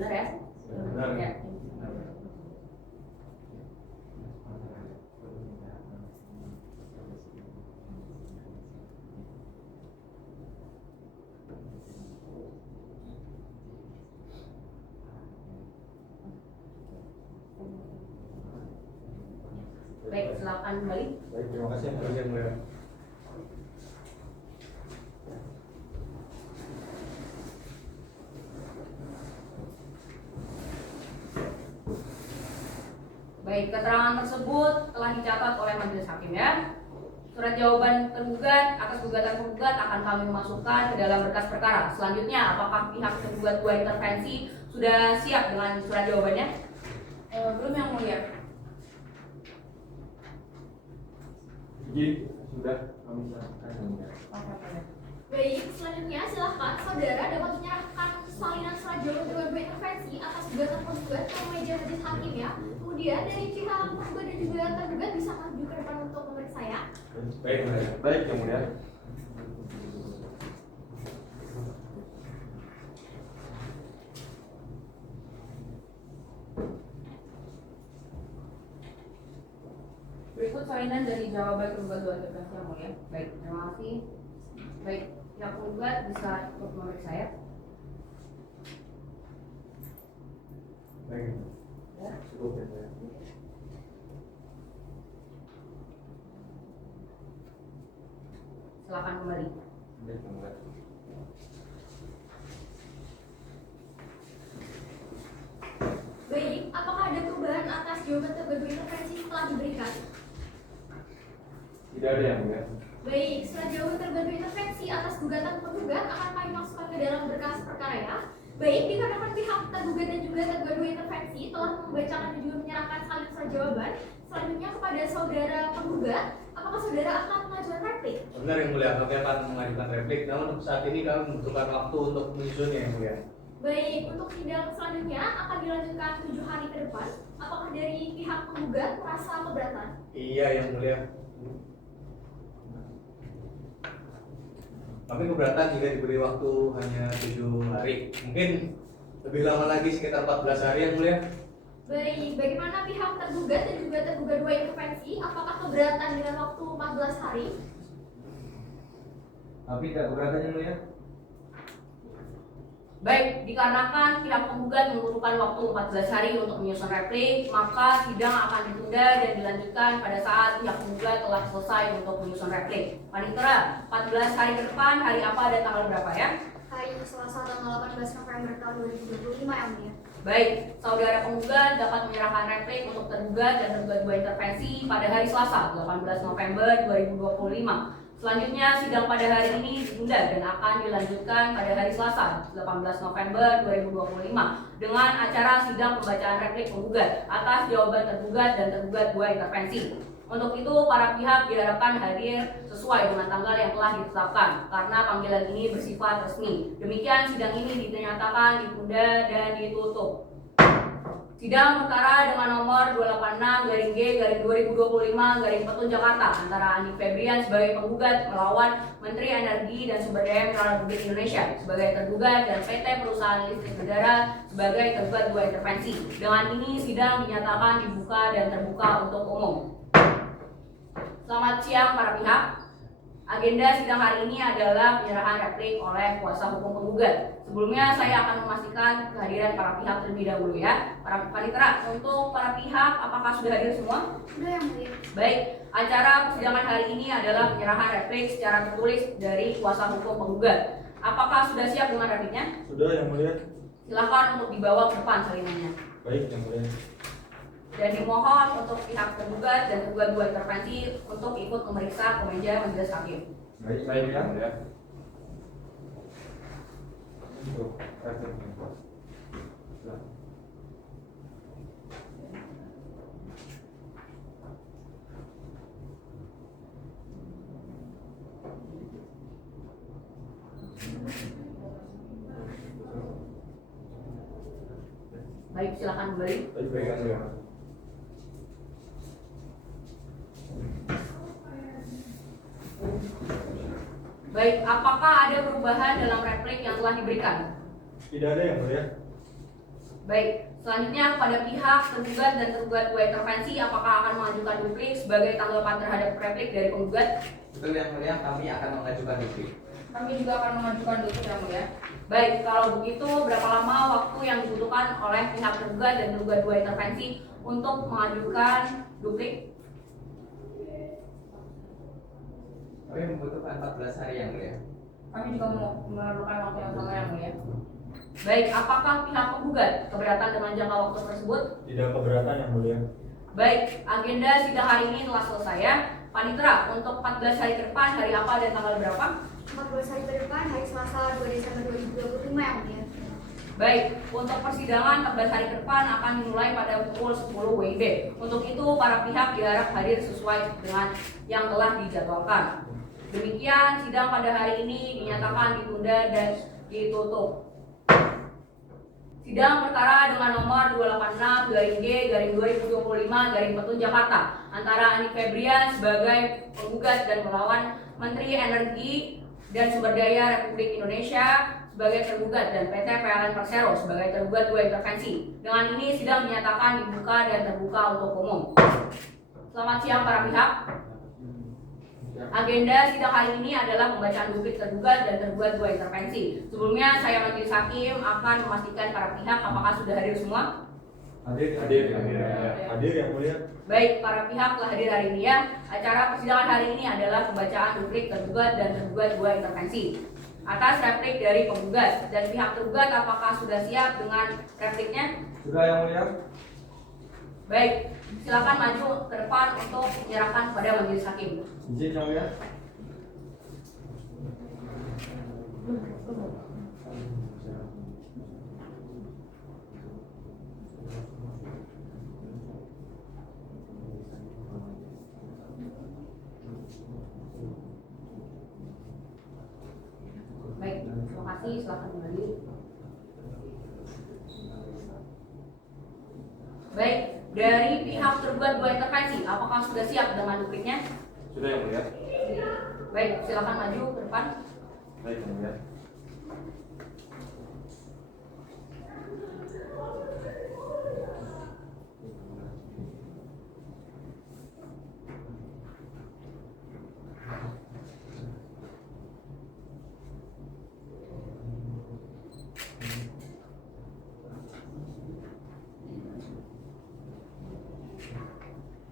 Benar ya? Benar. Ya. Baik, silakan kembali. Baik, terima kasih yang mulia. Baik, keterangan tersebut telah dicatat oleh majelis hakim ya. Surat jawaban tergugat atas gugatan penggugat akan kami masukkan ke dalam berkas perkara. Selanjutnya, apakah pihak tergugat 2 intervensi sudah siap dengan surat jawabannya? Belum yang mulia. Jadi sudah kami serahkan yang mulia. Baik, selanjutnya silahkan saudara dapat menyerahkan salinan surat jawaban 2 intervensi atas gugatan penggugat ke meja majelis hakim ya. Kemudian dari pihak penggugat dan juga tergugat bisa maju ke depan untuk memeriksa ya. Baik yang mulia. Baik yang mulia. Berikut salinan dari jawaban tergugat 2 intervensi yang mulia. Baik, terima kasih. Baik, pihak penggugat bisa ikut memeriksa ya. Baik. Ya. Cukup ya mulia. Silakan kembali. Baik yang mulia. tergugat dua intervensi telah diberikan? Tidak ada yang mulia. Baik, setelah jawaban tergugat dua intervensi atas gugatan penggugat akan kami masukkan ke dalam berkas perkara ya. Baik, dikarenakan pihak tergugat dan juga tergugat dua intervensi telah membacakan dan juga menyerahkan salin surat jawaban, selanjutnya kepada saudara penggugat, apakah saudara akan mengajukan replik? Benar yang mulia, kami akan mengajukan replik. Namun untuk saat ini kami membutuhkan waktu untuk menyusunnya yang mulia. Baik, untuk sidang selanjutnya akan dilanjutkan 7 hari ke depan. Apakah dari pihak penggugat merasa keberatan? Iya yang mulia. Kami keberatan jika diberi waktu hanya 7 hari. Mungkin lebih lama lagi, sekitar 14 hari yang mulia. Baik, bagaimana pihak tergugat dan juga tergugat dua intervensi? Apakah keberatan dengan waktu 14 hari? Kami tidak keberatan yang mulia. Baik, dikarenakan pihak penggugat membutuhkan waktu 14 hari untuk menyusun replik, maka sidang akan ditunda dan dilanjutkan pada saat pihak penggugat telah selesai untuk menyusun replik. Panitera, 14 hari ke depan, hari apa dan tanggal berapa ya? Hari Selasa tanggal 18 November tahun 2025 yang mulia. Baik, saudara penggugat dapat menyerahkan replik untuk tergugat dan tergugat dua intervensi pada hari Selasa 18 November 2025. Selanjutnya, sidang pada hari ini ditunda dan akan dilanjutkan pada hari Selasa 18 November 2025 dengan acara sidang pembacaan replik penggugat atas jawaban tergugat dan tergugat dua intervensi. Untuk itu, para pihak diharapkan hadir sesuai dengan tanggal yang telah ditetapkan karena panggilan ini bersifat resmi. Demikian sidang ini dinyatakan ditunda dan ditutup. Sidang perkara dengan nomor 286-G-2025-Petun Jakarta antara Andi Febrian sebagai penggugat melawan Menteri Energi dan Sumber Daya Mineral Republik Indonesia sebagai tergugat dan PT Perusahaan Listrik Negara sebagai tergugat dua intervensi. Dengan ini sidang dinyatakan dibuka dan terbuka untuk umum. Selamat siang para pihak. Agenda sidang hari ini adalah penyerahan replik oleh kuasa hukum penggugat. Sebelumnya saya akan memastikan kehadiran para pihak terlebih dahulu ya. Para panitera, untuk para pihak apakah sudah hadir semua? Sudah yang mulia. Baik, acara persidangan hari ini adalah penyerahan replik secara tertulis dari kuasa hukum penggugat. Apakah sudah siap dengan repliknya? Sudah yang mulia. Silakan untuk dibawa ke depan salinannya. Baik yang mulia. Dan dimohon untuk pihak tergugat dan tergugat dua intervensi untuk ikut memeriksa ke meja majelis hakim. Baik ya mulia. Untuk repliknya. Baik, silakan kembali. Baik yang mulia. Baik, apakah ada perubahan dalam replik yang telah diberikan? Tidak ada yang mulia. Baik, selanjutnya kepada pihak tergugat dan tergugat dua intervensi, apakah akan mengajukan duplik sebagai tanggapan terhadap replik dari penggugat? Betul yang mulia, kami akan mengajukan duplik. Kami juga akan mengajukan duplik yang mulia. Baik, kalau begitu berapa lama waktu yang dibutuhkan oleh pihak tergugat dan tergugat dua intervensi untuk mengajukan duplik? Kami membutuhkan 14 hari yang mulia. Kami juga memerlukan waktu yang sama yang mulia. Baik, apakah pihak penggugat keberatan dengan jangka waktu tersebut? Tidak keberatan yang mulia. Baik, agenda sidang hari ini telah selesai ya. Panitera, untuk 14 hari ke depan, hari apa dan tanggal berapa? 14 hari ke depan, hari Selasa 2 Desember 2025 yang mulia. Baik, untuk persidangan 14 hari ke depan akan dimulai pada pukul 10 WIB. Untuk itu, para pihak diharap hadir sesuai dengan yang telah dijadwalkan. Demikian, sidang pada hari ini dinyatakan ditunda dan ditutup. Sidang perkara dengan nomor 286-G-2025-Petun Jakarta antara Andi Febrian sebagai penggugat dan melawan Menteri Energi dan Sumber Daya Republik Indonesia sebagai tergugat dan PT PLN Persero sebagai tergugat dua intervensi. Dengan ini sidang dinyatakan dibuka dan terbuka untuk umum. Selamat siang para pihak. Agenda sidang hari ini adalah pembacaan duplik tergugat dan tergugat dua intervensi. Sebelumnya saya majelis hakim akan memastikan para pihak apakah sudah hadir semua. Hadir yang mulia. Hadir yang mulia. Baik, para pihak telah hadir hari ini ya. Acara persidangan hari ini adalah pembacaan duplik tergugat dan tergugat dua intervensi atas replik dari penggugat dan pihak tergugat apakah sudah siap dengan repliknya? Sudah yang mulia. Baik, silakan maju ke depan untuk menyerahkan kepada majelis hakim. Izin yang mulia. Baik, terima kasih. Silakan kembali. Baik, dari pihak tergugat 2 intervensi, apakah sudah siap dengan dupliknya? Sudah yang mulia. Baik, silakan maju ke depan. Baik yang mulia.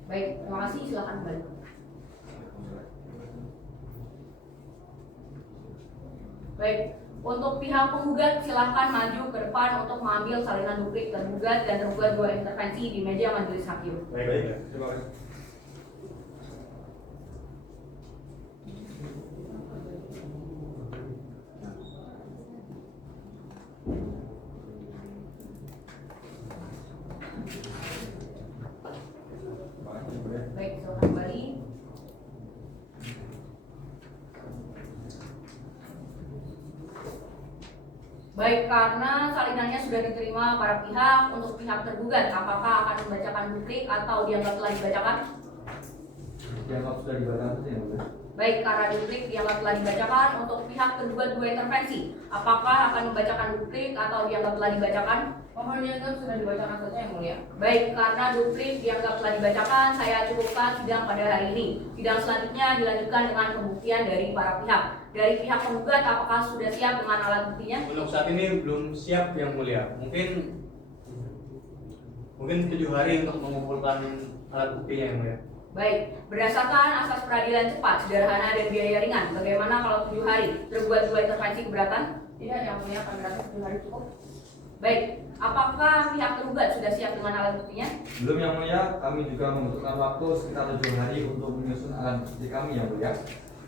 Baik, terima kasih. Silakan kembali. Baik, untuk pihak penggugat silakan maju ke depan untuk mengambil salinan duplik tergugat dan tergugat 2 intervensi di meja majelis hakim. Baik. Terima kasih. Baik, silakan kembali. Baik, karena salinannya sudah diterima para pihak, untuk pihak tergugat, apakah akan membacakan duplik atau dianggap telah dibacakan? Dianggap sudah dibacakan yang mulia. Baik, karena duplik dianggap telah dibacakan, untuk pihak tergugat 2 intervensi, apakah akan membacakan duplik atau dianggap telah dibacakan? Mohon dianggap sudah dibacakan saja yang mulia. Baik, karena duplik dianggap telah dibacakan, saya cukupkan sidang pada hari ini. Sidang selanjutnya dilanjutkan dengan pembuktian dari para pihak. Dari pihak penggugat, apakah sudah siap dengan alat buktinya? Untuk saat ini belum siap yang mulia. Mungkin 7 hari untuk mengumpulkan alat buktinya yang mulia. Baik, berdasarkan asas peradilan cepat, sederhana dan biaya ringan, bagaimana kalau 7 hari? Tergugat 2 intervensi keberatan? Tidak yang mulia, kami rasa 7 hari cukup. Baik, apakah pihak tergugat sudah siap dengan alat buktinya? Belum yang mulia, kami juga membutuhkan waktu sekitar 7 hari untuk menyusun alat bukti kami yang mulia.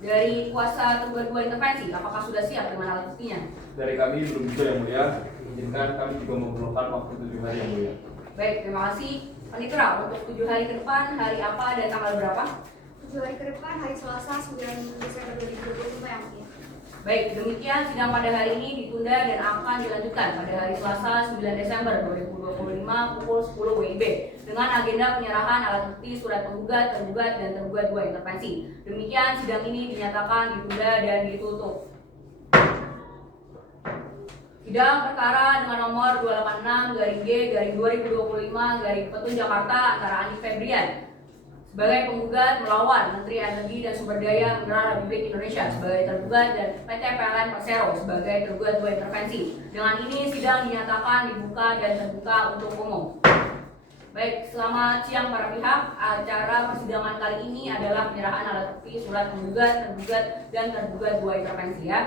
Dari kuasa tergugat 2 intervensi, apakah sudah siap dengan alat buktinya? Dari kami belum bisa yang mulia. Izinkan kami juga memerlukan waktu 7 hari yang mulia. Baik, terima kasih. Panitera, untuk 7 hari ke depan, hari apa dan tanggal berapa? 7 hari ke depan, hari Selasa 9 Desember 2025 yang mulia. Baik, demikian sidang pada hari ini ditunda dan akan dilanjutkan pada hari Selasa 9 Desember 2025 pukul 10 WIB dengan agenda penyerahan alat bukti surat penggugat, tergugat, dan tergugat 2 intervensi. Demikian sidang ini dinyatakan ditunda dan ditutup. Sidang perkara dengan nomor 286-G-2025-Petun Jakarta antara Andi Febrian sebagai penggugat melawan Menteri Energi dan Sumber Daya Mineral Republik Indonesia sebagai tergugat dan PT PLN Persero sebagai tergugat 2 intervensi. Dengan ini sidang dinyatakan dibuka dan terbuka untuk umum. Baik, selamat siang para pihak. Acara persidangan kali ini adalah penyerahan alat bukti surat penggugat, tergugat, dan tergugat 2 intervensi ya.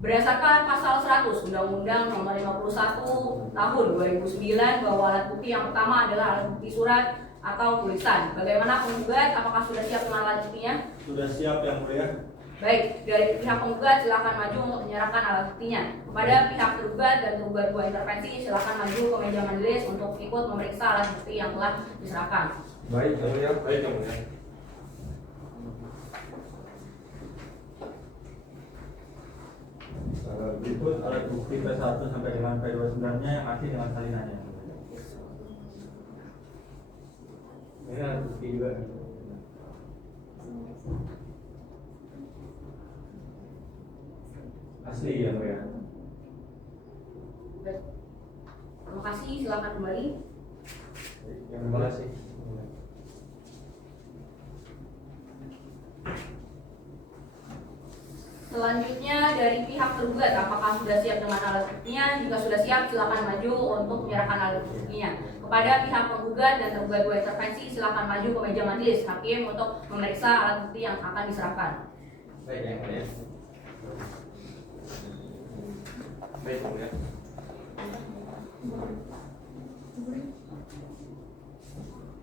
Berdasarkan pasal 100 Undang-Undang Nomor 51 Tahun 2009 bahwa alat bukti yang pertama adalah alat bukti surat atau tulisan. Bagaimana penggugat? Apakah sudah siap dengan alat buktinya? Sudah siap yang mulia. Baik, dari pihak penggugat silakan maju untuk menyerahkan alat buktinya. Kepada pihak tergugat dan tergugat 2 intervensi silakan maju ke meja majelis untuk ikut memeriksa alat bukti yang telah diserahkan. Baik yang mulia. Baik yang mulia. Berikut alat bukti P1 sampai dengan P29-nya yang masih dengan salinannya. Ini alat bukti juga. Asli ya mulia. Baik. Terima kasih, silakan kembali. Terima kasih. Selanjutnya dari pihak tergugat, apakah sudah siap dengan alat buktinya? Jika sudah siap, silakan maju untuk menyerahkan alat buktinya. Kepada pihak penggugat dan tergugat 2 intervensi, silakan maju ke meja majelis hakim untuk memeriksa alat bukti yang akan diserahkan. Baik yang mulia. Baik yang mulia.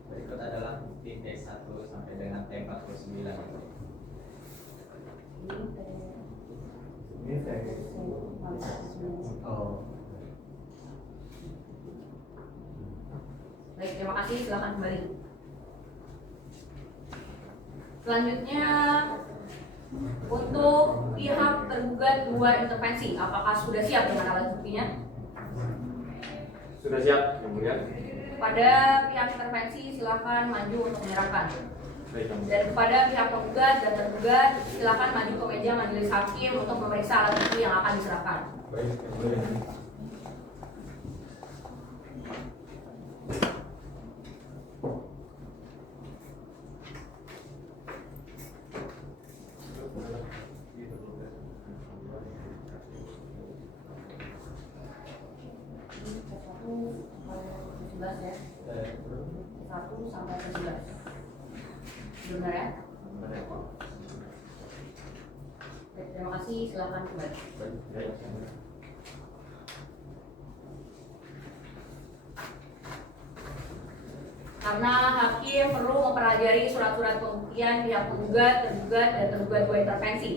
Berikut adalah bukti T1 sampai dengan T49. Ini Oh. Baik, terima kasih. Silakan kembali. Selanjutnya untuk pihak tergugat dua intervensi, apakah sudah siap dengan alat buktinya? sudah siap, Yang Mulia. Pada pihak intervensi silakan maju untuk menyerahkan. Baik, Yang Mulia. Dan kepada pihak penggugat dan tergugat silakan maju ke meja majelis hakim untuk memeriksa alat bukti yang akan diserahkan. Baik, Yang Mulia. Ya. 1 sampai 11. Benar ya? Baik, terima kasih. Silakan kembali. Karena hakim perlu mempelajari surat-surat pembuktian pihak penggugat, tergugat, dan tergugat dua intervensi.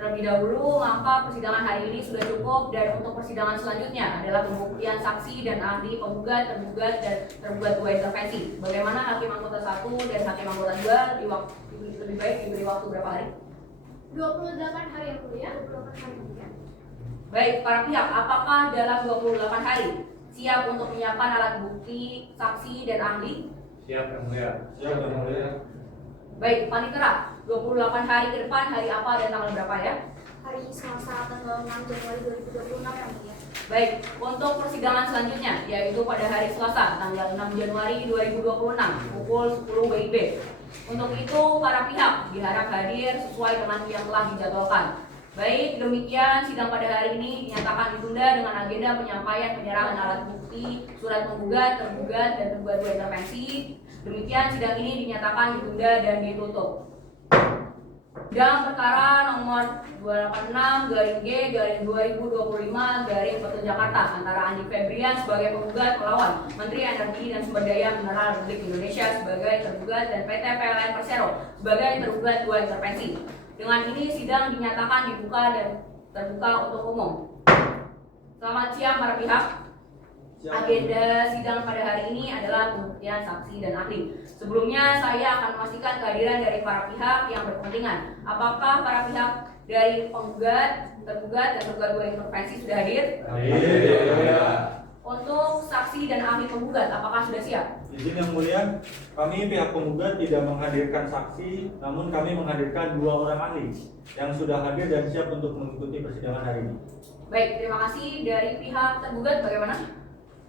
Terlebih dahulu, maka persidangan hari ini sudah cukup dan untuk persidangan selanjutnya adalah pembuktian saksi dan ahli penggugat, tergugat, dan tergugat dua intervensi. Bagaimana hakim anggota 1 dan hakim anggota 2 lebih baik diberi waktu berapa hari? 28 hari yang mulia. 28 hari ya. Baik, para pihak, apakah dalam 28 hari siap untuk menyiapkan alat bukti, saksi, dan ahli? Siap, Yang Mulia. Siap, Yang Mulia. Baik, Panitera, 28 hari ke depan, hari apa dan tanggal berapa ya? Hari Selasa tanggal 6 Januari 2026 ya mulia. Baik, untuk persidangan selanjutnya yaitu pada hari Selasa tanggal 6 Januari 2026 pukul 10 WIB. Untuk itu para pihak diharap hadir sesuai dengan yang telah dijadwalkan. Baik, demikian sidang pada hari ini dinyatakan ditunda dengan agenda penyampaian penyerahan alat bukti, surat penggugat, tergugat, dan tergugat dua intervensi. Demikian sidang ini dinyatakan ditunda dan ditutup. Dalam perkara nomor 286-G-2025 Jakarta antara Andi Febrian sebagai penggugat melawan Menteri Energi dan Sumber Daya Mineral Republik Indonesia sebagai tergugat dan PT PLN Persero sebagai tergugat dua intervensi. Dengan ini sidang dinyatakan dibuka dan terbuka untuk umum. Selamat siang para pihak. Agenda sidang pada hari ini adalah pembuktian saksi dan ahli. Sebelumnya saya akan memastikan kehadiran dari para pihak yang berkepentingan. Apakah para pihak dari penggugat, tergugat, dan tergugat dua intervensi sudah hadir? Hadir. Untuk saksi dan ahli penggugat, apakah sudah siap? Izin Yang Mulia, kami pihak penggugat tidak menghadirkan saksi, namun kami menghadirkan 2 orang ahli yang sudah hadir dan siap untuk mengikuti persidangan hari ini. Baik, terima kasih. Dari pihak tergugat bagaimana?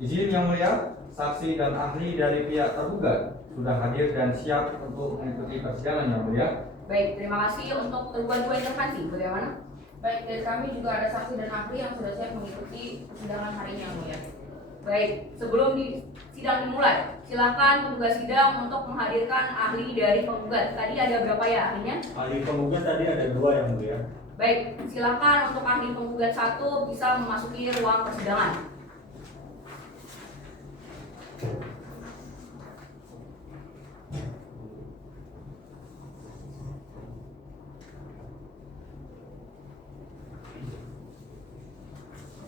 Izin Yang Mulia, saksi dan ahli dari pihak tergugat sudah hadir dan siap untuk mengikuti persidangan Yang Mulia. Baik, terima kasih. Untuk tergugat dua intervensi bagaimana? Baik, dari kami juga ada saksi dan ahli yang sudah siap mengikuti persidangan hari ini yang mulia. Baik, sebelum sidang dimulai, silakan petugas sidang untuk menghadirkan ahli dari penggugat. Tadi ada berapa ya ahlinya? Ahli penggugat tadi ada 2 Yang Mulia. Baik, silakan untuk ahli penggugat 1 bisa memasuki ruang persidangan.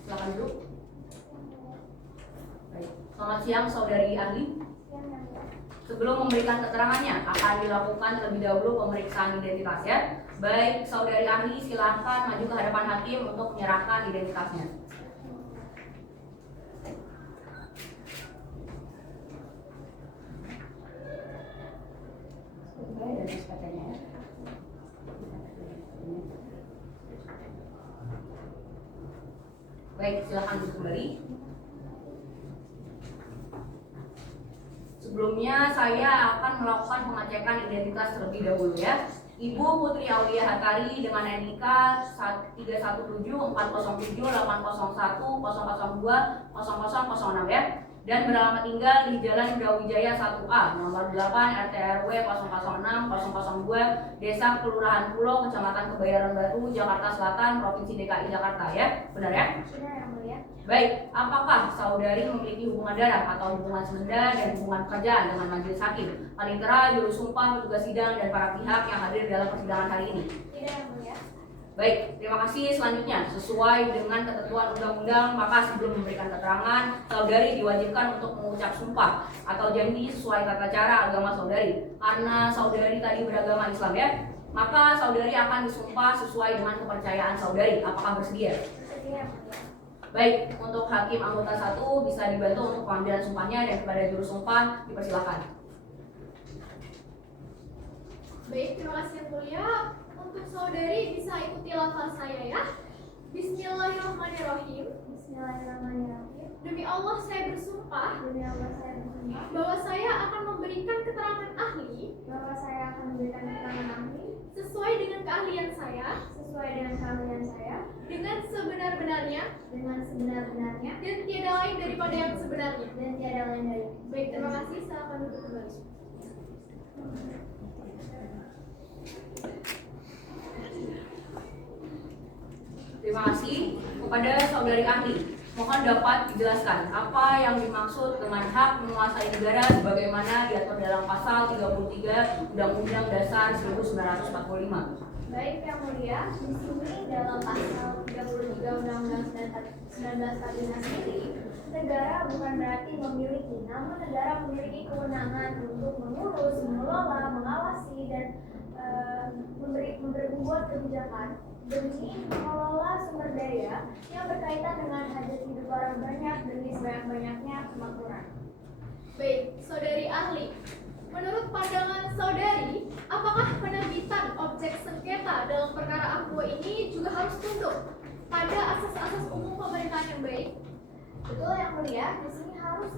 Silakan duduk. Baik, selamat siang saudari ahli. Sebelum memberikan keterangannya, akan dilakukan terlebih dahulu pemeriksaan identitas ya. Baik, saudari ahli silahkan maju ke hadapan hakim untuk menyerahkan identitasnya. Dan SPT-nya ya. Baik, silakan duduk kembali. Sebelumnya saya akan melakukan pengecekan identitas terlebih dahulu ya. Ibu Putri Aulia Hatari dengan NIK 317 407 801 002 0006 ya. dan beralamat tinggal di Jalan Brawijaya 1A, nomor 8 RT RW 006 002, Desa Kelurahan Pulau, Kecamatan Kebayoran Batu, Jakarta Selatan, Provinsi DKI Jakarta, ya? Benar ya? Benar yang mulia. Baik, apakah saudari memiliki hubungan darah atau hubungan semenda dan hubungan pekerjaan dengan majelis hakim, panitera, juru sumpah, petugas sidang, dan para pihak yang hadir dalam persidangan hari ini? Tidak yang mulia. Baik, terima kasih. Selanjutnya, sesuai dengan ketentuan undang-undang, maka sebelum memberikan keterangan, saudari diwajibkan untuk mengucap sumpah atau janji sesuai tata cara agama saudari. Karena saudari tadi beragama Islam, ya, maka saudari akan disumpah sesuai dengan kepercayaan saudari. Apakah bersedia? Bersedia yang mulia. Baik, untuk hakim anggota 1 bisa dibantu untuk pengambilan sumpahnya, dan kepada juru sumpah dipersilakan. Baik, terima kasih yang mulia. Untuk saudari bisa ikuti lafaz saya ya. Bismillahirrahmanirrahim. Bismillahirrahmanirrahim. Demi Allah saya bersumpah Demi Allah saya bersumpah bahwa saya akan memberikan keterangan ahli bahwa saya akan memberikan keterangan ahli sesuai dengan keahlian saya dengan sebenar-benarnya dan tiada lain daripada yang sebenarnya. Baik, terima kasih. Silakan duduk kembali. Terima kasih. Kepada saudari ahli, mohon dapat dijelaskan apa yang dimaksud dengan hak menguasai negara sebagaimana diatur dalam pasal 33 Undang-Undang Dasar 1945. Baik yang mulia, di sini dalam pasal 33 Undang-Undang 1945 sendiri, negara bukan berarti memiliki, namun negara memiliki kewenangan untuk mengurus, mengelola, mengawasi, dan membuat kebijakan demi mengelola sumber daya yang berkaitan dengan hajat hidup orang banyak demi sebanyak-banyaknya kemakmuran. Baik, saudari ahli, menurut pandangan saudari, apakah penerbitan objek sengketa dalam perkara akbo ini juga harus tunduk pada asas-asas umum pemerintahan yang baik? Betul yang mulia, di sini harus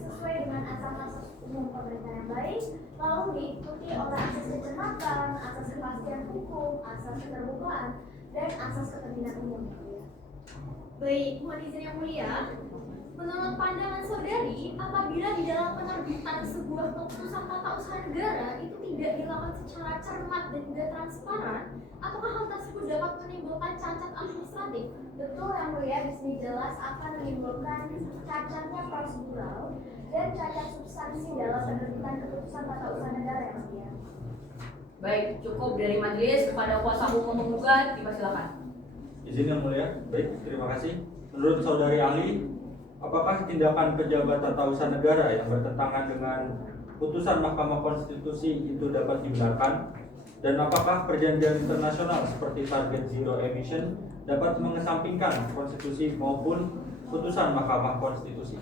sesuai dengan asas-asas umum pemerintahan yang baik, lalu diikuti oleh asas kecermatan, asas kepastian hukum, asas keterbukaan, dan asas kepentingan umum. Baik, mohon izin yang mulia. Menurut pandangan saudari, apabila di dalam penerbitan sebuah keputusan tata usaha negara itu tidak dilakukan secara cermat dan juga transparan, apakah hal tersebut dapat menimbulkan cacat administratif? Betul yang mulia, di sini jelas akan menimbulkan cacatnya prosedural dan cacat substansi dalam penerbitan keputusan tata usaha negara yang mulia. Baik, cukup dari majelis. Kepada kuasa hukum penggugat dipersilakan. Izin yang mulia. Baik, terima kasih. Menurut saudari ahli, apakah tindakan pejabat tata usaha negara yang bertentangan dengan putusan Mahkamah Konstitusi itu dapat dibenarkan? Dan apakah perjanjian internasional seperti target zero emission dapat mengesampingkan konstitusi maupun putusan Mahkamah Konstitusi?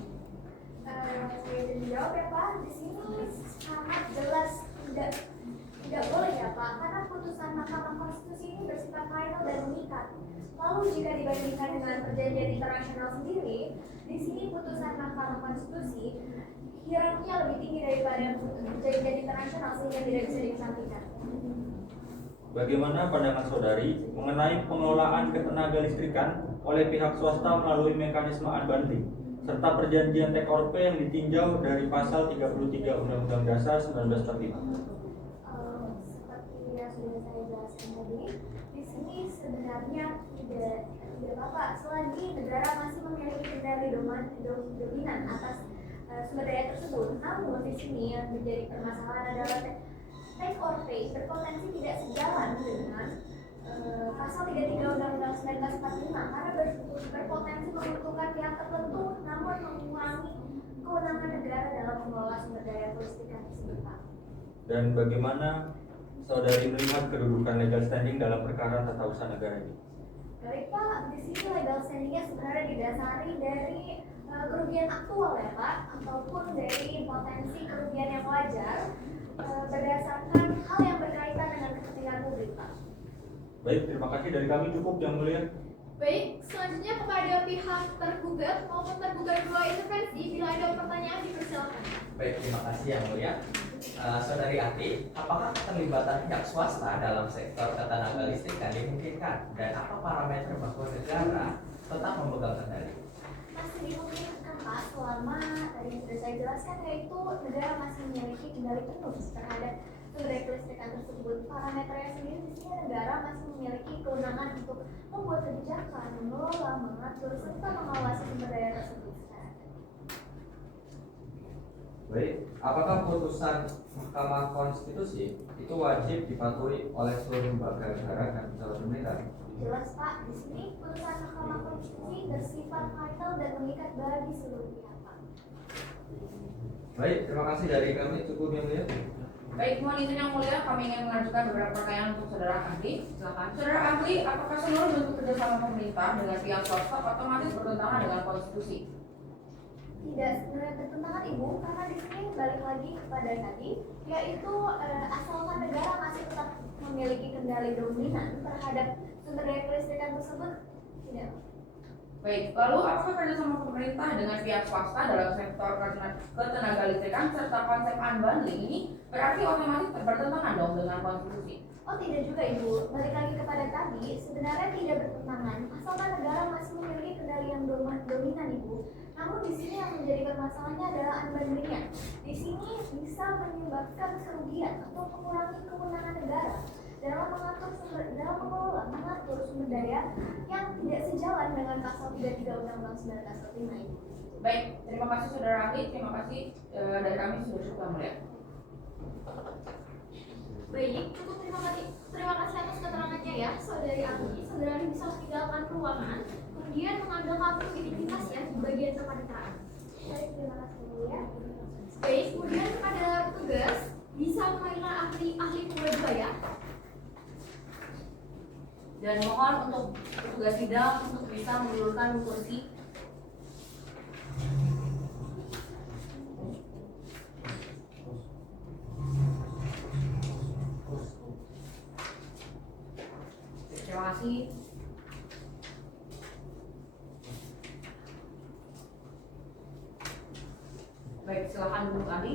Saya ingin menjawab ya Pak, di sini sangat jelas tidak boleh ya Pak, karena putusan Mahkamah Konstitusi ini bersifat final dan mengikat. Lalu jika dibandingkan dengan perjanjian internasional sendiri, di sini putusan Mahkamah Konstitusi hierarkinya lebih tinggi daripada perjanjian internasional sehingga tidak bisa dikesampingkan. Bagaimana pandangan saudari mengenai pengelolaan ketenaga listrikan oleh pihak swasta melalui mekanisme unbundling serta perjanjian take or pay yang ditinjau dari pasal 33 Undang-Undang Dasar 1945? Seperti yang sudah saya jelaskan tadi, di sini sebenarnya tidak apa-apa selagi negara masih memiliki kendali dominan atas sumber daya tersebut. Namun di sini yang menjadi permasalahan adalah take or pay berpotensi tidak sejalan dengan pasal 33 Undang-Undang 1945 karena berpotensi menguntungkan pihak tertentu namun mengurangi kewenangan negara dalam mengelola sumber daya kelistrikan tersebut, Pak. Dan bagaimana saudari melihat kedudukan legal standing dalam perkara tata usaha negara ini? Baik Pak, di sini legal standingnya sebenarnya didasari dari kerugian aktual ya Pak, ataupun dari potensi kerugian yang wajar berdasarkan hal yang berkaitan dengan kepentingan publik Pak. Baik, terima kasih dari kami cukup yang mulia. Baik, selanjutnya kepada pihak tergugat maupun tergugat dua intervensi, bila ada pertanyaan dipersilakan. Baik, terima kasih yang mulia. Saudari ahli, apakah keterlibatan pihak swasta dalam sektor ketenaga listrikan dimungkinkan dan apa parameter bahwa negara tetap memegang kendali? Masih dimungkinkan Pak selama dijelaskan yaitu negara masih memiliki kendali penuh terhadap sumber kelistrikan tersebut. Parameternya sendiri di sini negara masih memiliki kewenangan untuk membuat kebijakan, mengelola, mengatur, serta mengawasi sumber daya tersebut. Baik, apakah putusan Mahkamah Konstitusi itu wajib dipatuhi oleh seluruh lembaga negara dan pejabat pemerintah? Jelas Pak, di sini putusan Mahkamah Konstitusi bersifat final dan mengikat bagi seluruh pihak Pak. Baik, terima kasih dari kami, cukup yang mulia. Baik, mohon izin yang mulia, kami ingin mengajukan beberapa pertanyaan untuk saudara ahli. Silakan. Saudara ahli, apakah seluruh bentuk kerjasama pemerintah dengan pihak swasta otomatis bertentangan dengan konstitusi? Tidak sebenarnya bertentangan Ibu, karena di sini balik lagi kepada tadi, yaitu asalkan negara masih tetap memiliki kendali dominan terhadap sumber daya kelistrikan tersebut, tidak. Baik, lalu apakah kerjasama pemerintah dengan pihak swasta dalam sektor ketenaga listrikan serta konsep unbundling ini berarti otomatis bertentangan dong dengan konstitusi? Oh tidak juga Ibu, balik lagi kepada tadi, sebenarnya tidak bertentangan, asalkan negara masih memiliki kendali yang dominan Ibu. Namun di sini yang menjadi permasalahannya adalah unbundlingnya. Di sini bisa menyebabkan kerugian atau mengurangi kewenangan negara dalam mengatur sumber daya yang tidak sejalan dengan pasal 33 Undang-Undang 1945 ini. Baik, terima kasih saudara ahli, terima kasih dari kami sudah cukup mulia. Baik, cukup terima kasih atas keterangannya ya, saudari ahli. Saudara ahli bisa meninggalkan ruangan, kemudian mengambil kartu identitasnya di bagian kepaniteraan. Baik, terima kasih ya. Baik, kemudian kepada petugas bisa memanggil ahli penggugat 2 ya. Dan mohon untuk petugas sidang untuk bisa menurunkan kursi. Terima kasih. Baik, silakan duduk ahli.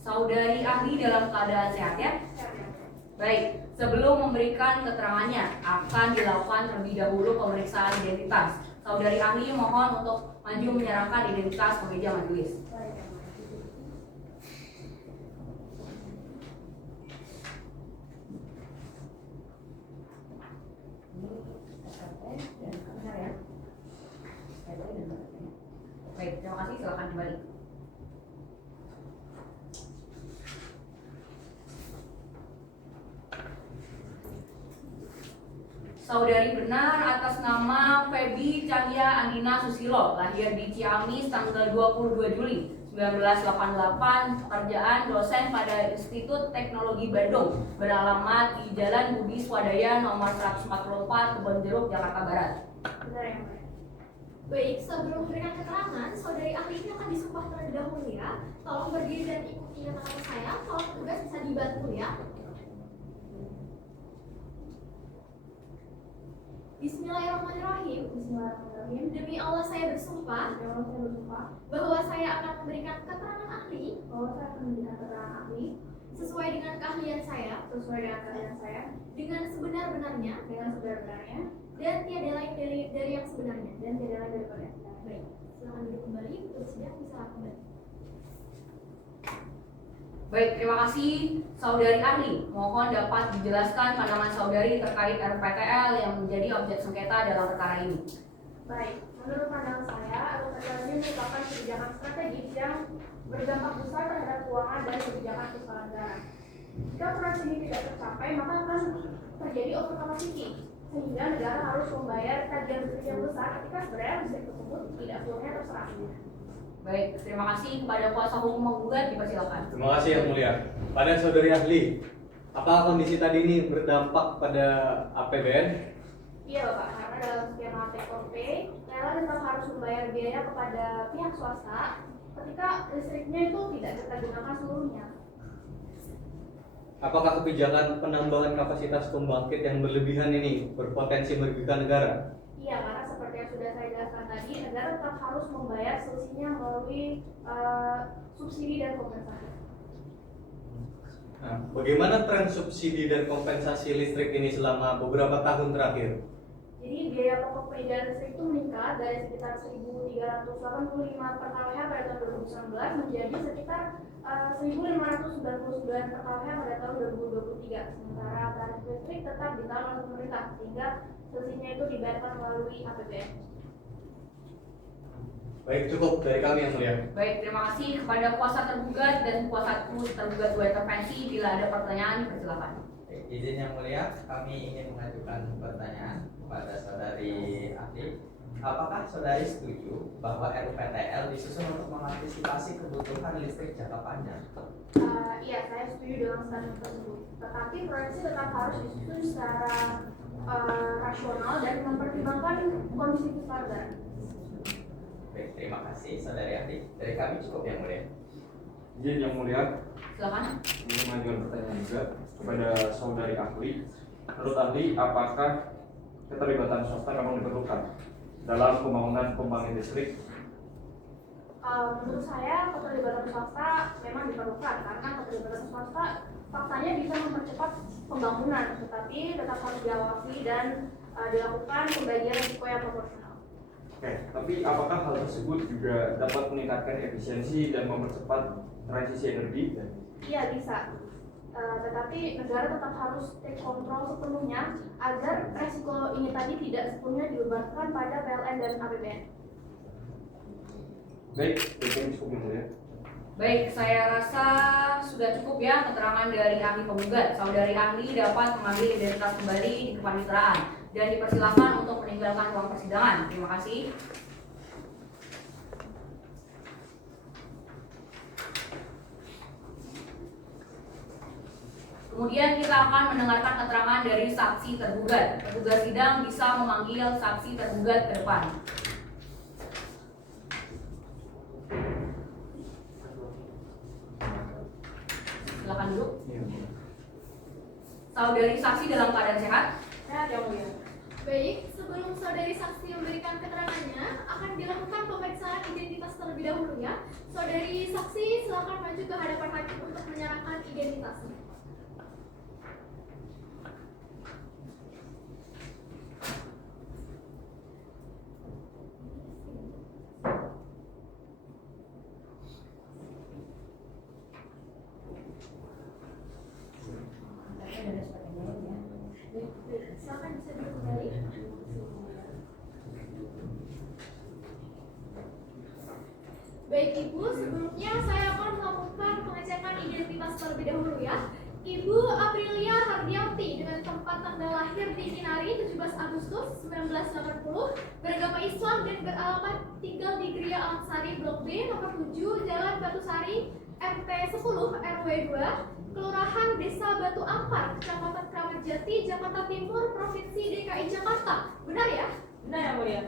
Saudari ahli dalam keadaan sehat ya? Baik, sebelum memberikan keterangannya akan dilakukan terlebih dahulu pemeriksaan identitas. Saudari ahli mohon untuk maju menyerahkan identitas ke meja majelis. Baik, terima kasih, silakan kembali. Saudari benar atas nama Feby Cahya Andina Susilo, lahir di Ciamis tanggal 22 Juli 1988, pekerjaan dosen pada Institut Teknologi Bandung, beralamat di Jalan Budi Swadaya nomor 144, Kebonjeruk, Jakarta Barat. Benar ya, Mbak? Baik, sebelum memberikan keterangan, saudari ahli ini akan disumpah terlebih dahulu ya. Tolong berdiri dan ikuti kata saya, tolong petugas bisa dibantu ya. Bismillahirrahmanirrahim. Bismillahirrahmanirrahim. Demi Allah saya bersumpah. Bahwa saya akan memberikan keterangan ahli. Sesuai dengan keahlian saya. Dengan sebenar-benarnya. Dan tiada lain dari yang sebenarnya. Baik. Silakan duduk kembali. Untuk sidang bisa kembali. Baik, terima kasih saudari ahli. Mohon dapat dijelaskan pandangan saudari terkait RPTL yang menjadi objek sengketa dalam perkara ini. Baik, menurut pandangan saya, RPTL ini merupakan kebijakan strategis yang berdampak besar terhadap keuangan dan kebijakan fiskal negara. Jika proyek ini tidak tercapai, maka akan terjadi overcapacity, sehingga negara harus membayar tagihan listrik yang besar ketika sebenarnya listrik tersebut tidak seluruhnya terserah. Baik, terima kasih kepada kuasa hukum menggugat, dipersilakan. Terima kasih yang mulia. Pada saudari ahli, apakah kondisi tadi ini berdampak pada APBN? Iya Bapak, karena dalam skema take or pay, pln tetap harus membayar biaya kepada pihak swasta ketika listriknya itu tidak kita gunakan seluruhnya. Apakah kebijakan penambahan kapasitas pembangkit yang berlebihan ini berpotensi merugikan negara? Iya, karena seperti yang sudah saya jelaskan tadi, negara tetap harus membayar selisihnya melalui subsidi dan kompensasi. Nah, bagaimana tren subsidi dan kompensasi listrik ini selama beberapa tahun terakhir? Jadi biaya pokok penyediaan listrik itu meningkat dari sekitar 1.385 per kWh pada tahun 2019 menjadi sekitar 1.599 per kWh pada tahun 2023. Sementara tarif listrik tetap ditanggung oleh pemerintah sehingga selisihnya itu dibayarkan melalui APBN. Baik, cukup dari kami yang mulia. Baik, terima kasih kepada kuasa tergugat dan kuasa tergugat dua intervensi. Bila ada pertanyaan, dipersilakan. Izin yang mulia, kami ingin mengajukan pertanyaan kepada saudari ahli. Apakah saudari setuju bahwa RUPTL disusun untuk mengantisipasi kebutuhan listrik jangka panjang? Iya, saya setuju dengan statement tersebut. Tetapi proyeksi tetap harus disusun secara rasional dan mempertimbangkan kondisi fiskal negara. Baik, terima kasih saudari ahli. Dari kami cukup yang mulia. Izin yang mulia, Silakan. ingin mengajukan pertanyaan juga kepada saudari ahli. Menurut ahli, apakah keterlibatan swasta memang diperlukan dalam pembangunan pembangkit listrik? Menurut saya keterlibatan swasta memang diperlukan karena keterlibatan swasta faktanya bisa mempercepat pembangunan, tetapi tetap harus diawasi dan dilakukan pembagian risiko yang proporsional. Oke, tapi apakah hal tersebut juga dapat meningkatkan efisiensi dan mempercepat transisi energi? Iya bisa, tetapi negara tetap harus take control sepenuhnya agar resiko ini tadi tidak sepenuhnya dibebankan pada PLN dan APBN. Baik, itu cukup yang mulia. Baik, saya rasa sudah cukup ya keterangan dari ahli penggugat. Saudari ahli dapat mengambil identitas kembali di kepaniteraan dan dipersilakan untuk meninggalkan ruang persidangan. Terima kasih. Kemudian kita akan mendengarkan keterangan dari saksi tergugat. Petugas sidang bisa memanggil saksi tergugat ke depan. Silakan duduk. Saudari saksi dalam keadaan sehat? Sehat yang mulia. Baik, sebelum saudari saksi memberikan keterangannya, akan dilakukan pemeriksaan identitas terlebih dahulu ya. Saudari saksi silakan maju ke hadapan hakim untuk menyerahkan identitasnya. Silakan bisa duduk kembali. Baik Ibu, sebelumnya saya akan melakukan pengecekan identitas terlebih dahulu ya. Ibu Aprilia Hardianti dengan tempat tanggal lahir di Kinari 17 Agustus 1980, beragama Islam dan beralamat tinggal di Gria Alangsari Blok B nomor 7 Jalan Batusari RT 10 RW 2 Kelurahan Desa Batu Ampar, Kecamatan Kramat Jati, Jakarta Timur, Provinsi DKI Jakarta. Benar ya? Benar yang mulia.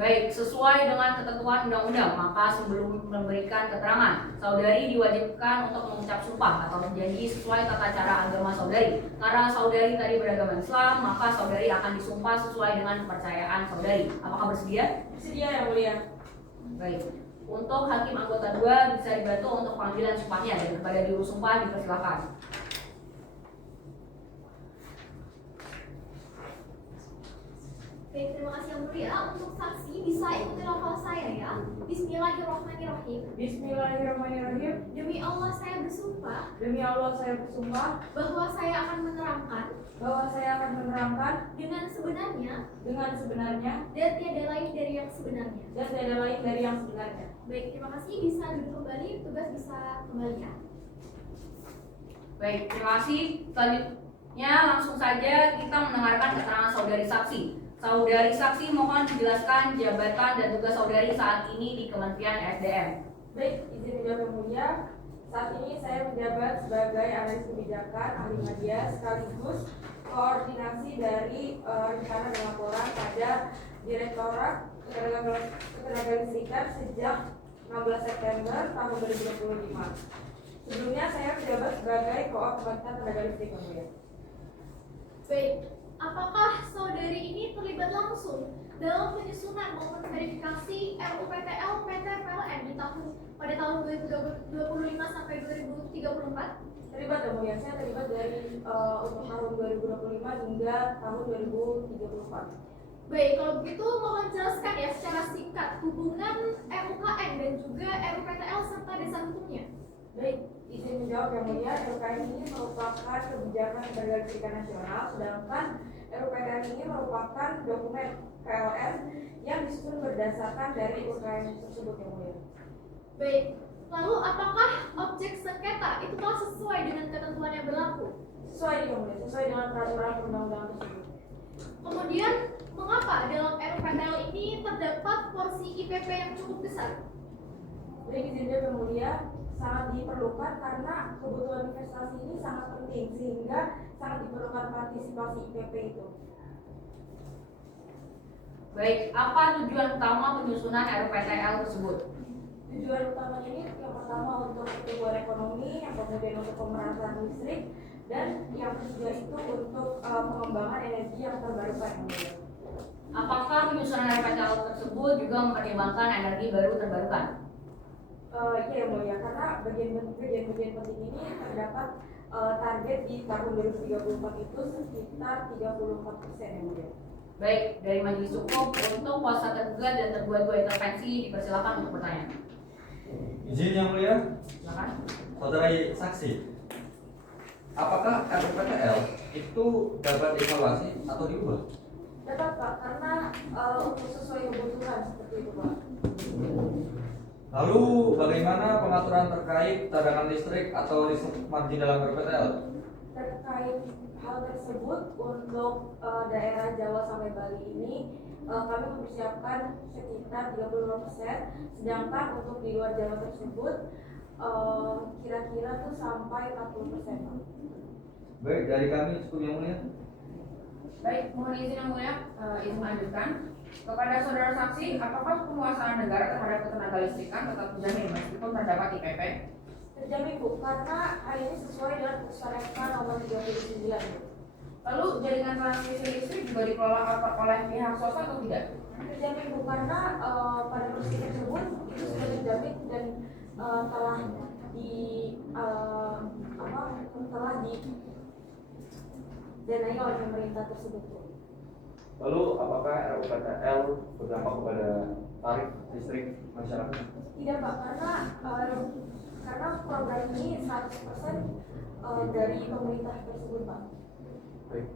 Baik, sesuai dengan ketentuan undang-undang, maka sebelum memberikan keterangan, saudari diwajibkan untuk mengucap sumpah atau berjanji sesuai tata cara agama saudari. Karena saudari tadi beragama Islam, maka saudari akan disumpah sesuai dengan kepercayaan saudari. Apakah bersedia? Bersedia yang mulia. Baik. Untuk hakim anggota 2 bisa dibantu untuk panggilan sumpahnya dan kepada juru sumpah dipersilakan. Baik, terima kasih yang mulia. Untuk saksi bisa ikuti lafal saya ya. Bismillahirrahmanirrahim. Bismillahirrahmanirrahim. Demi Allah saya bersumpah. Demi Allah saya bersumpah Bahwa saya akan menerangkan. bahwa saya akan menerangkan Dengan sebenarnya. dengan sebenarnya Dan tiada lain dari yang sebenarnya. dan tiada lain dari yang sebenarnya. Baik, terima kasih. Bisa duduk kembali. Tugas bisa kembali ya. Baik, terima kasih. Selanjutnya langsung saja kita mendengarkan keterangan saudari saksi. Saudari saksi mohon dijelaskan jabatan dan tugas saudari saat ini di Kementerian SDM. Baik, izin menjawab yang mulia. Saat ini saya menjabat sebagai analis kebijakan ahli media sekaligus koordinasi dari rencana dan laporan pada Direktorat Ketenagalistrikan sejak 16 September tahun 2025. Sebelumnya saya menjabat sebagai Koop Kementerian Tenaga Listrik yang mulia. Baik, apakah saudari ini terlibat langsung dalam penyusunan maupun verifikasi RUPTL PT PLN di pada tahun 2025 sampai 2034? Terlibat yang mulia, saya terlibat dari untuk tahun 2025 hingga tahun 2034. Baik, kalau begitu mohon jelaskan ya secara singkat hubungan RUKN dan juga RUPTL serta dasar hukumnya. Baik, izin menjawab yang mulia. RUKN ini merupakan kebijakan lembaga listrikan nasional, sedangkan RUPTL ini merupakan dokumen PLN yang disusun berdasarkan dari UKN tersebut yang mulia. Baik, lalu apakah objek sengketa itu telah sesuai dengan ketentuan yang berlaku? Sesuai yang mulia, sesuai dengan peraturan perundang-undangan tersebut. Kemudian, mengapa dalam RUPTL ini terdapat porsi IPP yang cukup besar? Baik, izin yang mulia, sangat diperlukan karena kebutuhan investasi ini sangat penting sehingga sangat diperlukan partisipasi IPP itu. Baik, apa tujuan utama penyusunan RUPTL tersebut? Tujuan utama ini yang pertama untuk pertumbuhan ekonomi, yang kemudian untuk pemerataan listrik, dan yang ketiga itu untuk pengembangan energi yang terbarukan. Apakah penyusunan RUPTL tersebut juga mempertimbangkan energi baru terbarukan? Iya yang mulia, karena bagian-bagian penting ini terdapat target di tahun 2034 itu sekitar 34% yang mulia. Baik, dari majelis cukup untuk kuasa tergugat dan tergugat dua intervensi dipersilakan untuk bertanya. Izin yang mulia, Silakan. saudara saksi. Apakah RUPTL itu dapat dievaluasi atau diubah? Dapat Pak, karena untuk sesuai kebutuhan seperti itu Pak. Lalu bagaimana pengaturan terkait cadangan listrik atau listrik margin dalam RUPTL? Terkait hal tersebut untuk daerah Jawa sampai Bali ini kami mempersiapkan sekitar 35%, sedangkan untuk di luar Jawa tersebut kira-kira tuh sampai 40%. Baik, dari kami cukup yang mulia. Baik, mohon izin yang mulia, izin melanjutkan. Kepada saudara saksi, apakah penguasaan negara terhadap ketenaga listrikan tetap terjamin meskipun terdapat IPP? Terjamin Bu, karena hal ini sesuai dengan Putusan MK nomor 39. Lalu jaringan transmisi listrik juga dikelola oleh pihak swasta atau tidak? Terjamin Bu, karena pada posisi tersebut itu sudah terjamin dan telah didanai oleh pemerintah tersebut Bu. Lalu apakah RUPTL berdampak kepada tarif listrik masyarakat? Tidak Pak, karena program ini 100% dari pemerintah tersebut Pak. Baik,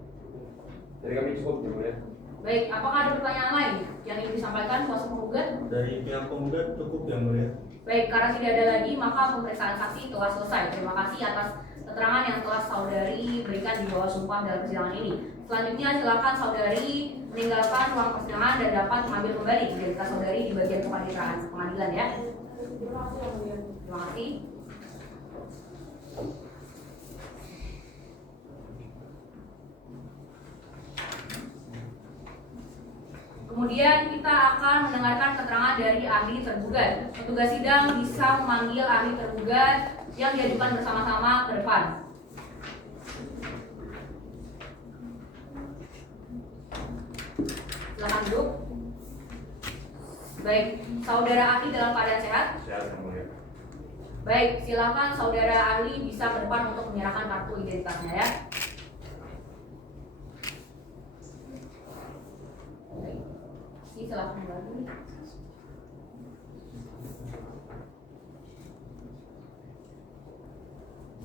dari kami cukup ya mulia. Baik, apakah ada pertanyaan lain yang ingin disampaikan kuasa penggugat? Dari pihak penggugat cukup yang mulia. Baik, karena tidak ada lagi maka pemeriksaan saksi telah selesai. Terima kasih atas keterangan yang telah saudari berikan di bawah sumpah dalam persidangan ini. Selanjutnya silakan saudari meninggalkan ruang persidangan dan dapat mengambil kembali identitas saudari di bagian pengadilan ya. Terima kasih yang mulia. Terima kasih. Kemudian kita akan mendengarkan keterangan dari ahli tergugat. Petugas sidang bisa memanggil ahli tergugat yang diajukan bersama-sama ke depan. Silakan duduk. Baik, saudara ahli dalam keadaan sehat? Sehat yang mulia. Baik, silakan saudara ahli bisa ke depan untuk menyerahkan kartu identitasnya ya. Baik, silakan kembali.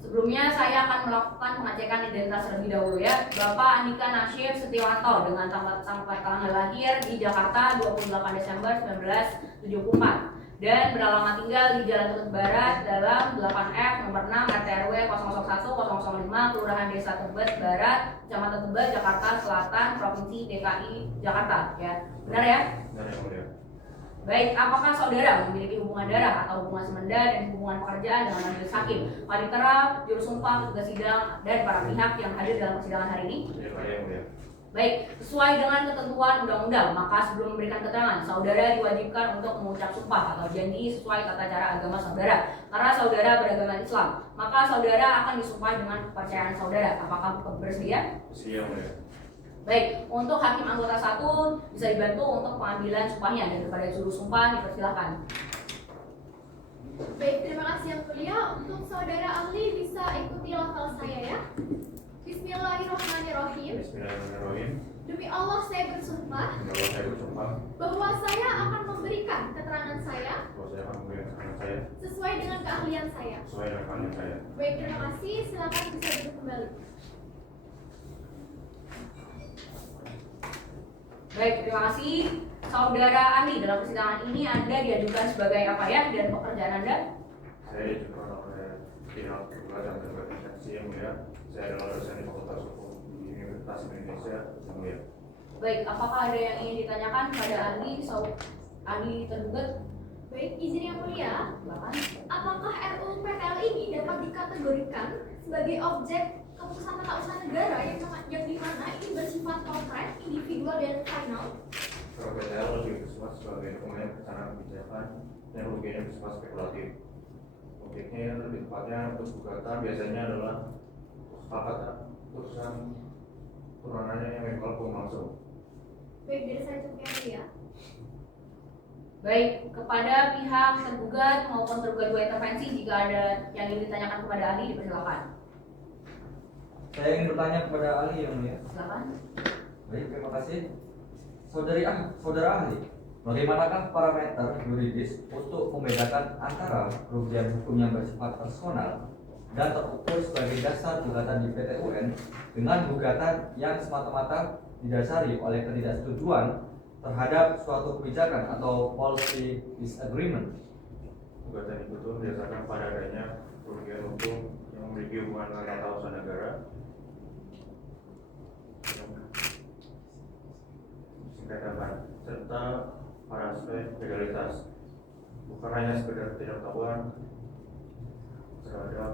Sebelumnya saya akan melakukan pengecekan identitas terlebih dahulu ya. Bapak Andika Nasyir Setiawanto dengan tanggal lahir di Jakarta 28 Desember 1974 dan beralamat tinggal di Jalan Tebet Barat dalam 8F nomor 6 RT RW 001 005 Kelurahan Desa Tebet Barat, Kecamatan Tebet, Jakarta Selatan, Provinsi DKI Jakarta ya. Benar ya? Benar yang mulia. Baik, apakah saudara memiliki hubungan darah atau hubungan semenda dan hubungan pekerjaan dengan majelis hakim, panitera, juru sumpah, petugas sidang, dan para pihak yang hadir dalam persidangan hari ini? Ya, yang mulia. Baik, sesuai dengan ketentuan undang-undang, maka sebelum memberikan keterangan, saudara diwajibkan untuk mengucap sumpah atau janji sesuai tata cara agama saudara. Karena saudara beragama Islam, maka saudara akan disumpah dengan kepercayaan saudara. Apakah bersedia? Bersedia yang mulia. Baik, untuk hakim anggota 1 bisa dibantu untuk pengambilan sumpahnya dan kepada juru sumpah dipersilakan. Baik, terima kasih yang mulia. Untuk saudara ahli bisa ikuti lafal saya ya. Bismillahirrahmanirrahim. Bismillahirrahmanirrahim. Demi Allah saya bersumpah Bahwa saya bersumpah bahwa saya akan memberikan keterangan saya bahwa saya akan memberikan keterangan saya sesuai dengan keahlian saya. sesuai dengan keahlian saya. Baik, terima kasih. Silakan bisa duduk kembali. Baik, terima kasih. Saudara Andi, dalam persidangan ini Anda diajukan sebagai apa ya dan pekerjaan Anda? Saya diajukan oleh pihak tergugat dan tergugat saksi yang mulia. Saya adalah dosen di Fakultas Hukum di Universitas Indonesia yang mulia. Baik, apakah ada yang ingin ditanyakan kepada Andi, Andi tergugat? Baik, izin yang mulia. Silakan. Apakah RUU PTL ini dapat dikategorikan sebagai objek keputusan tata usaha negara yang dimana ini bersifat konkret, individual, dan final? PTL lebih bersifat sebagai dokumen perencanaan kebijakan yang rugianya bersifat spekulatif. Objeknya lebih tepatnya untuk gugatan biasanya adalah kesepakatan putusan turunannya yang equal hukum langsung. Baik, dari saya cukup yang mulia. Baik, kepada pihak tergugat maupun tergugat dua intervensi, jika ada yang ingin ditanyakan kepada ahli, dipersilakan. Saya ingin bertanya kepada ahli yang mulia. Silakan. Baik, terima kasih. Saudara ahli, bagaimanakah parameter yuridis untuk membedakan antara kerugian hukum yang bersifat personal dan terukur sebagai dasar gugatan di PT UN dengan gugatan yang semata-mata didasari oleh ketidaksetujuan terhadap suatu kebijakan atau policy disagreement? Gugatan itu berdasarkan pada adanya kerugian hukum yang memiliki hubungan dengan tata usaha negara, singkatan, serta pada aspek legalitas, bukan hanya sekedar ketidaktahuan terhadap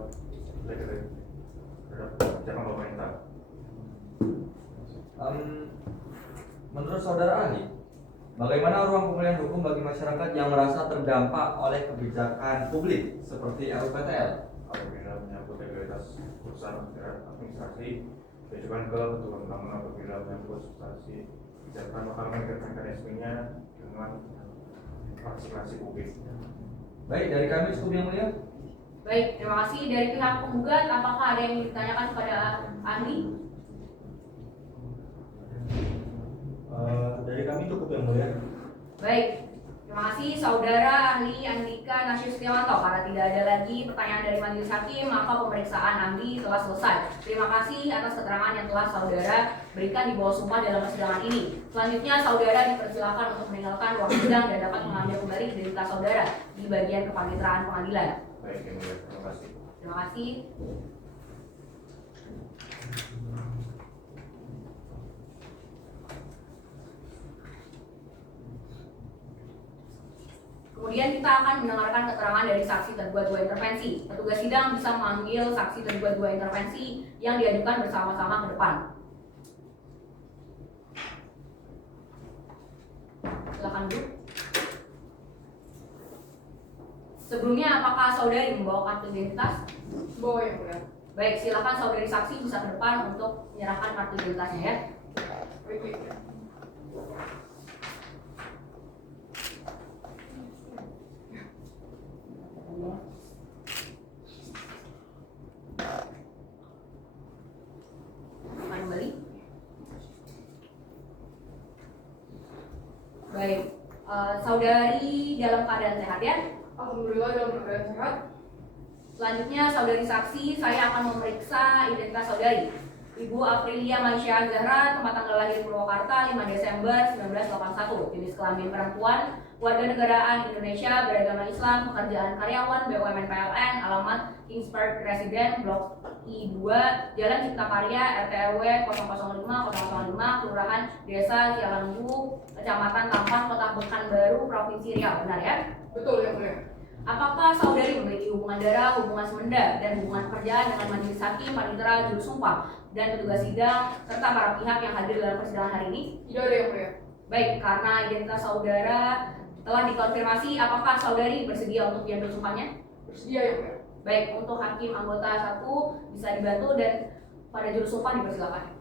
kebijakan pemerintah. Menurut saudara ahli, bagaimana ruang pemulihan hukum bagi masyarakat yang merasa terdampak oleh kebijakan publik seperti RUU PTL? Apabila menyangkut legalitas urusan administrasi, diajukan ke Ketua Undang-Undang apabila menyangkut substansi kebijakan, maka mekanismenya dengan partisipasi publik. Baik, dari kami cukup yang mulia. Baik, terima kasih. Dari pihak penggugat, apakah ada yang ingin ditanyakan kepada ahli? Dari kami cukup yang mulia. Baik, terima kasih saudara ahli Andika Nasius Setiawanto. Karena tidak ada lagi pertanyaan dari majelis hakim, maka pemeriksaan Andi telah selesai. Terima kasih atas keterangan yang telah saudara berikan di bawah sumpah dalam persidangan ini. Selanjutnya saudara dipersilakan untuk meninggalkan ruang sidang dan dapat mengambil kembali identitas saudara di bagian kepaniteraan pengadilan. Baik, yang mulia. Terima kasih. Terima kasih. Kemudian kita akan mendengarkan keterangan dari saksi tergugat dua intervensi. Petugas sidang bisa memanggil saksi tergugat dua intervensi yang diajukan bersama-sama ke depan. Silakan duduk. Sebelumnya, apakah saudari membawa kartu identitas? Bawa yang mulia. Baik, silakan saudari saksi bisa ke depan untuk menyerahkan kartu identitasnya ya. Baik. Kembali. Baik, saudari dalam keadaan sehat ya? Alhamdulillah dalam keadaan sehat. Selanjutnya saudari saksi, saya akan memeriksa identitas saudari. Ibu Aprilia Maisha Zahra, tempat tanggal lahir Purwakarta 5 Desember 1981, jenis kelamin perempuan, warga negaraan Indonesia, beragama Islam, pekerjaan karyawan BUMN PLN, alamat Kingsburg Residen, Blok I2, Jalan Cipta Karya, RT/RW 005/005, Kelurahan Desa Cialanggu, Kecamatan Tampang, Kota Pekanbaru, Provinsi Riau. Benar ya? Betul ya mulia. Apakah saudari memiliki hubungan darah, hubungan semenda, dan hubungan pekerjaan dengan majelis hakim, panitera, juru sumpah, dan petugas sidang, serta para pihak yang hadir dalam persidangan hari ini? Tidak ada yang mulia. Baik, karena identitas saudara telah dikonfirmasi, apakah saudari bersedia untuk diambil sumpahnya? Bersedia ya mulia. Baik, untuk hakim anggota 1 bisa dibantu dan pada juru sumpah dipersilakan.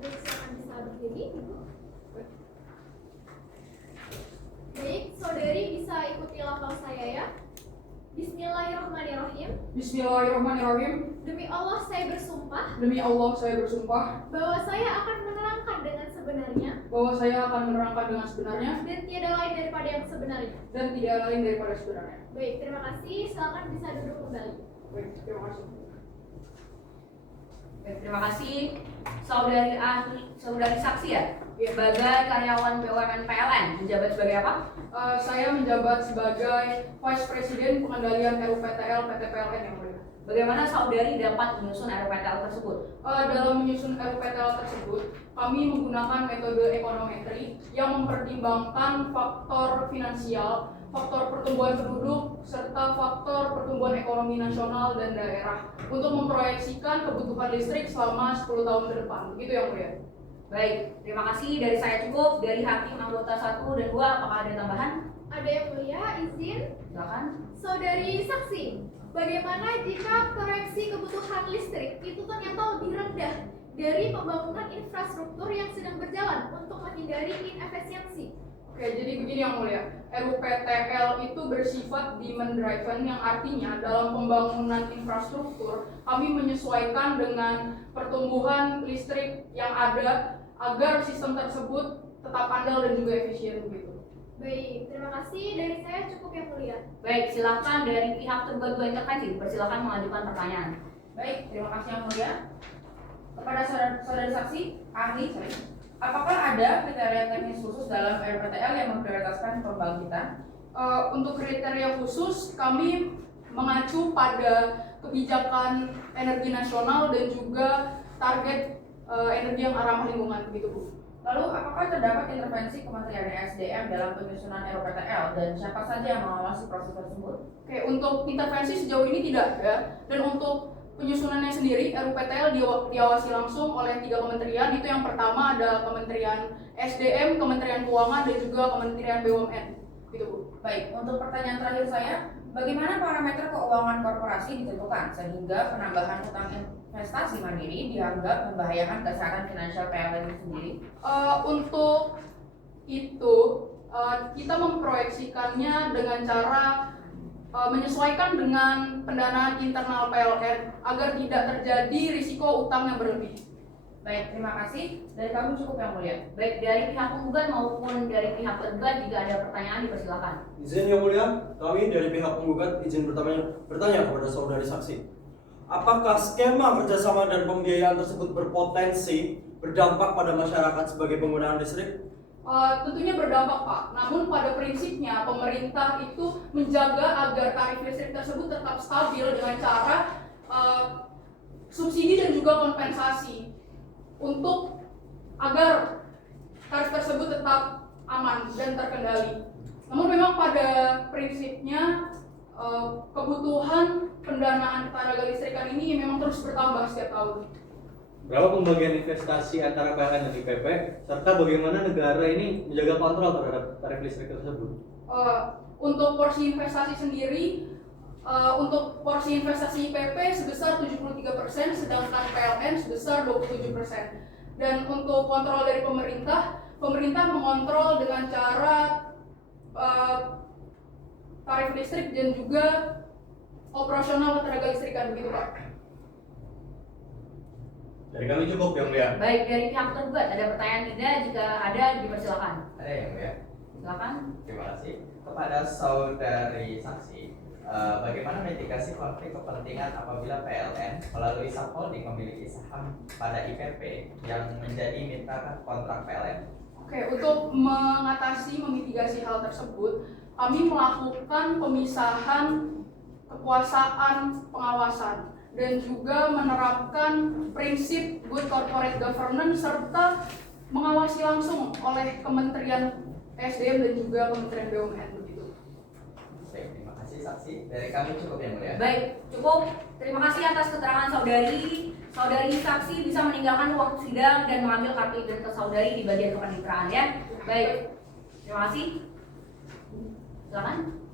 Baik, silakan bisa berdiri. Baik, saudari bisa ikuti lafal saya ya. Bismillahirrahmanirrahim. Bismillahirrahmanirrahim. Demi Allah saya bersumpah Demi Allah saya bersumpah bahwa saya akan menerangkan menerangkan dengan sebenarnya bahwa saya akan menerangkan dengan sebenarnya dan tiada lain daripada yang sebenarnya. dan tidak lain daripada sebenarnya. Baik, terima kasih. Silakan bisa duduk kembali. Baik, terima kasih. Baik, terima kasih. Saudari saksi ya? Sebagai karyawan BUMN PLN, menjabat sebagai apa? Saya menjabat sebagai Vice President Pengendalian RUPTL PT PLN yang mulia. Bagaimana saudari dapat menyusun RUPTL tersebut? Dalam menyusun RUPTL tersebut, kami menggunakan metode ekonometri yang mempertimbangkan faktor finansial, faktor pertumbuhan penduduk, serta faktor pertumbuhan ekonomi nasional dan daerah untuk memproyeksikan kebutuhan listrik selama 10 tahun ke depan. Begitu yang mulia. Baik, terima kasih. Dari saya cukup. Dari hakim anggota 1 dan 2, apakah ada tambahan? Ada yang mulia, izin. Silakan. Saudari saksi, bagaimana jika proyeksi kebutuhan listrik itu ternyata lebih rendah dari pembangunan infrastruktur yang sedang berjalan untuk menghindari inefisiensi? Oke, jadi begini yang mulia. RUPTL itu bersifat demand driven, yang artinya dalam pembangunan infrastruktur kami menyesuaikan dengan pertumbuhan listrik yang ada agar sistem tersebut tetap andal dan juga efisien begitu. Baik, terima kasih. Dari saya cukup yang mulia. Baik, silakan dari pihak tergugat dua intervensi, persilakan mengajukan pertanyaan. Baik, terima kasih yang mulia. Kepada saudara saksi, ahli, apakah ada kriteria teknis khusus dalam RUPTL yang memprioritaskan pembangkitan? Untuk kriteria khusus, kami mengacu pada kebijakan energi nasional dan juga target energi yang ramah lingkungan, begitu Bu. Lalu, apakah terdapat intervensi Kementerian SDM dalam penyusunan RUPTL dan siapa saja yang mengawasi proses tersebut? Oke, untuk intervensi sejauh ini tidak ada, dan untuk penyusunannya sendiri RUPTL diawasi langsung oleh 3 kementerian. Itu yang pertama ada Kementerian SDM, Kementerian Keuangan, dan juga Kementerian BUMN. Gitu Bu. Baik, untuk pertanyaan terakhir saya, bagaimana parameter keuangan korporasi ditentukan sehingga penambahan utang investasi mandiri dianggap membahayakan kesehatan finansial PLN sendiri? Untuk itu kita memproyeksikannya dengan cara menyesuaikan dengan pendanaan internal PLN agar tidak terjadi risiko utang yang berlebih. Baik, terima kasih. Dari kami cukup yang mulia. Baik, dari pihak penggugat maupun dari pihak tergugat jika ada pertanyaan dipersilakan. Izin yang mulia, kami dari pihak penggugat izin bertanya kepada saudari saksi. Apakah skema kerjasama dan pembiayaan tersebut berpotensi berdampak pada masyarakat sebagai penggunaan listrik? Tentunya berdampak Pak, namun pada prinsipnya pemerintah itu menjaga agar tarif listrik tersebut tetap stabil dengan cara subsidi dan juga kompensasi untuk agar tarif tersebut tetap aman dan terkendali. Namun memang pada prinsipnya kebutuhan pendanaan tenaga listrikan ini memang terus bertambah setiap tahun. Berapa pembagian investasi antara PLN dan IPP, serta bagaimana negara ini menjaga kontrol terhadap tarif listrik tersebut? Untuk porsi investasi sendiri, untuk porsi investasi IPP sebesar 73%, sedangkan PLN sebesar 27%. Dan untuk kontrol dari pemerintah mengontrol dengan cara tarif listrik dan juga operasional tenaga listrikan, begitu Pak. Dari kami cukup yang mulia. Baik, dari pihak tergugat ada pertanyaan tidak? Jika ada dipersilakan. Ada yang mulia. Silakan. Terima kasih. Kepada saudari saksi, bagaimana mitigasi konflik kepentingan apabila PLN melalui subholding memiliki saham pada IPP yang menjadi mitra kontrak PLN? Oke, untuk mengatasi memitigasi hal tersebut, kami melakukan pemisahan kekuasaan pengawasan dan juga menerapkan prinsip good corporate governance serta mengawasi langsung oleh Kementerian SDM dan juga Kementerian BUMN begitu. Baik, terima kasih saksi. Dari kami cukup yang mulia. Baik, cukup. Terima kasih atas keterangan saudari. Saudari saksi bisa meninggalkan ruang sidang dan mengambil kartu identitas saudari di bagian kepanitraan ya. Baik, terima kasih. Silakan.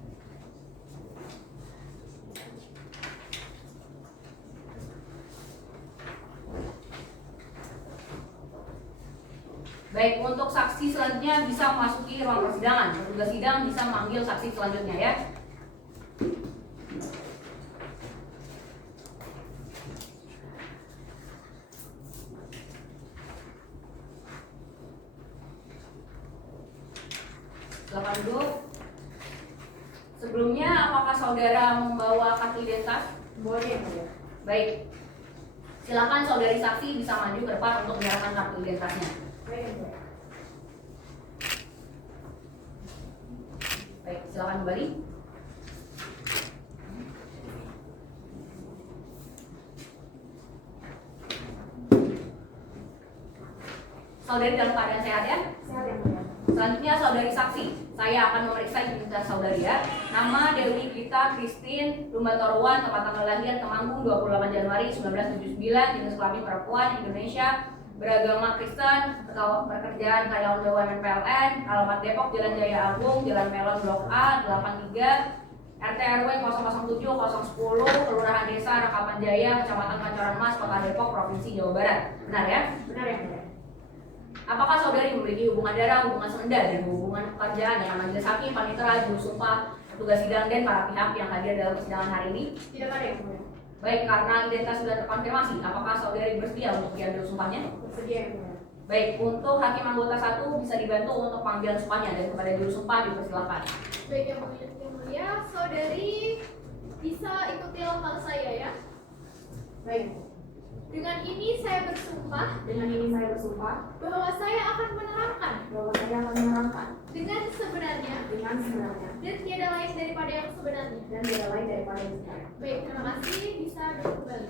Baik, untuk saksi selanjutnya bisa memasuki ruang persidangan. Petugas sidang bisa memanggil saksi selanjutnya ya. Sebelumnya, apakah saudara membawa kartu identitas? Boleh, ya. Baik. Silakan saudari saksi bisa maju ke depan untuk menyerahkan kartu identitasnya. Baik, ya. Baik, silakan kembali. Saudari dalam keadaan sehat ya? Sehat ya, Mulia. Selanjutnya saudari saksi, saya akan memeriksa identitas saudari ya. Nama Dewi Gita Christine Lumbantoruan, tempat tanggal lahir Temanggung 28 Januari 1979, jenis kelamin perempuan, Indonesia, beragama Kristen, pekerjaan karyawan BUMN PLN, alamat Depok, Jalan Jaya Agung, Jalan Melon Blok A, 83, RT RW 007 010, Kelurahan Desa Rekapan Jaya, Kecamatan Pancoran Mas, Kota Depok, Provinsi Jawa Barat. Benar ya? Benar ya, Mulia. Apakah saudari memiliki hubungan darah, hubungan semenda, dan hubungan pekerjaan dengan majelis hakim, panitera, juru sumpah, petugas sidang, dan para pihak yang hadir dalam persidangan hari ini? Tidak ada ya, Mulia. Baik, karena identitas sudah terkonfirmasi, apakah saudari bersedia untuk diambil sumpahnya? Bersedia ya, Mulia. Baik, untuk hakim anggota 1 bisa dibantu untuk panggilan sumpahnya, dan kepada juru sumpah dipersilakan. Baik, yang mulia, saudari bisa ikuti lokal saya ya. Baik. Dengan ini saya bersumpah bahwa saya akan menerangkan dengan sebenarnya dan tiada lain daripada yang sebenarnya. Baik, terima kasih, bisa duduk kembali.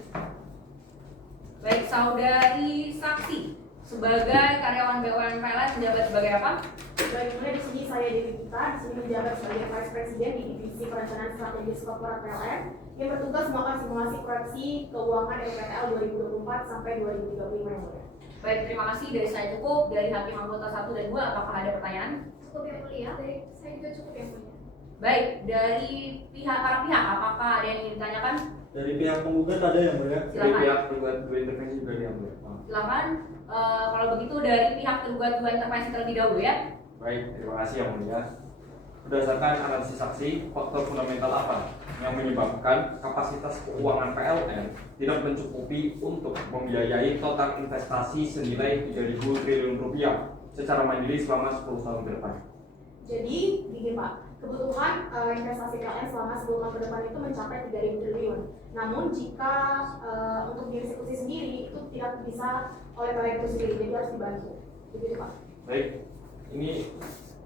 Baik, saudari saksi, sebagai karyawan BUMN PLN menjabat sebagai apa? Baik, kemudian di sini saya Dewi Gita, di sini menjabat sebagai Vice President di Divisi Perencanaan Strategis Korporat PLN yang bertugas melakukan simulasi proyeksi keuangan RPTL 2024 sampai 2035 yang mulia. Baik, terima kasih. Dari saya cukup. Dari hakim anggota 1 dan 2, apakah ada pertanyaan? Cukup yang mulia, dari saya juga cukup yang mulia. Baik, dari para pihak, apakah ada yang ingin ditanyakan? Dari pihak penggugat ada yang mulia. Dari pihak tergugat dua intervensi juga ada yang mulia. Silakan. Kalau begitu dari pihak tergugat 2 intervensi terlebih dahulu ya. Baik, terima kasih yang mulia. Berdasarkan analisis saksi, faktor fundamental apa yang menyebabkan kapasitas keuangan PLN tidak mencukupi untuk membiayai total investasi senilai 3.000 triliun rupiah secara mandiri selama 10 tahun ke depan? Jadi, gini Pak, kebutuhan investasi PLN selama 10 tahun ke depan itu mencapai 3.000 triliun. Namun jika untuk dieksekusi sendiri itu tidak bisa oleh PLN itu sendiri, jadi harus dibantu. Begitu Pak. Baik, ini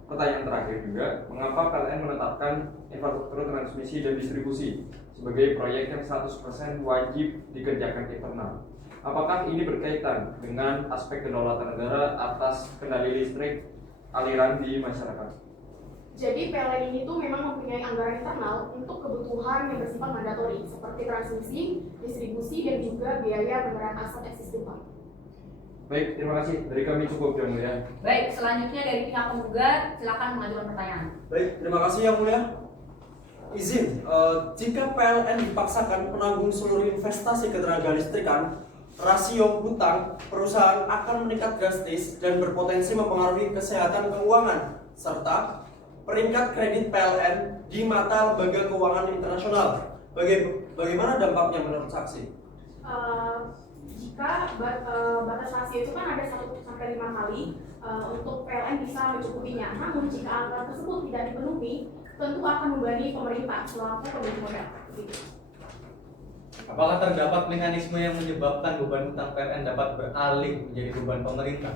pertanyaan terakhir juga, mengapa PLN menetapkan infrastruktur transmisi dan distribusi sebagai proyek yang 100% wajib dikerjakan internal? Apakah ini berkaitan dengan aspek kedaulatan negara atas kendali listrik aliran di masyarakat? Jadi PLN ini tuh memang mempunyai anggaran internal untuk kebutuhan yang bersifat mandatori seperti transmisi, distribusi, dan juga biaya penggunaan aset existing Pak. Baik, terima kasih. Dari kami cukup yang mulia. Baik, selanjutnya dari pihak penggugat, silakan mengajukan pertanyaan. Baik, terima kasih yang mulia. Izin, jika PLN dipaksakan menanggung seluruh investasi ketenaga listrikan, rasio hutang perusahaan akan meningkat drastis dan berpotensi mempengaruhi kesehatan keuangan serta peringkat kredit PLN di mata lembaga keuangan internasional. Bagaimana dampaknya menurut saksi? Jika batas rasio itu kan ada 1 sampai 5 kali untuk PLN bisa mencukupinya. Namun jika angka tersebut tidak dipenuhi, tentu akan membebani pemerintah selaku pemilik modal. Apakah terdapat mekanisme yang menyebabkan beban hutang PLN dapat beralih menjadi beban pemerintah?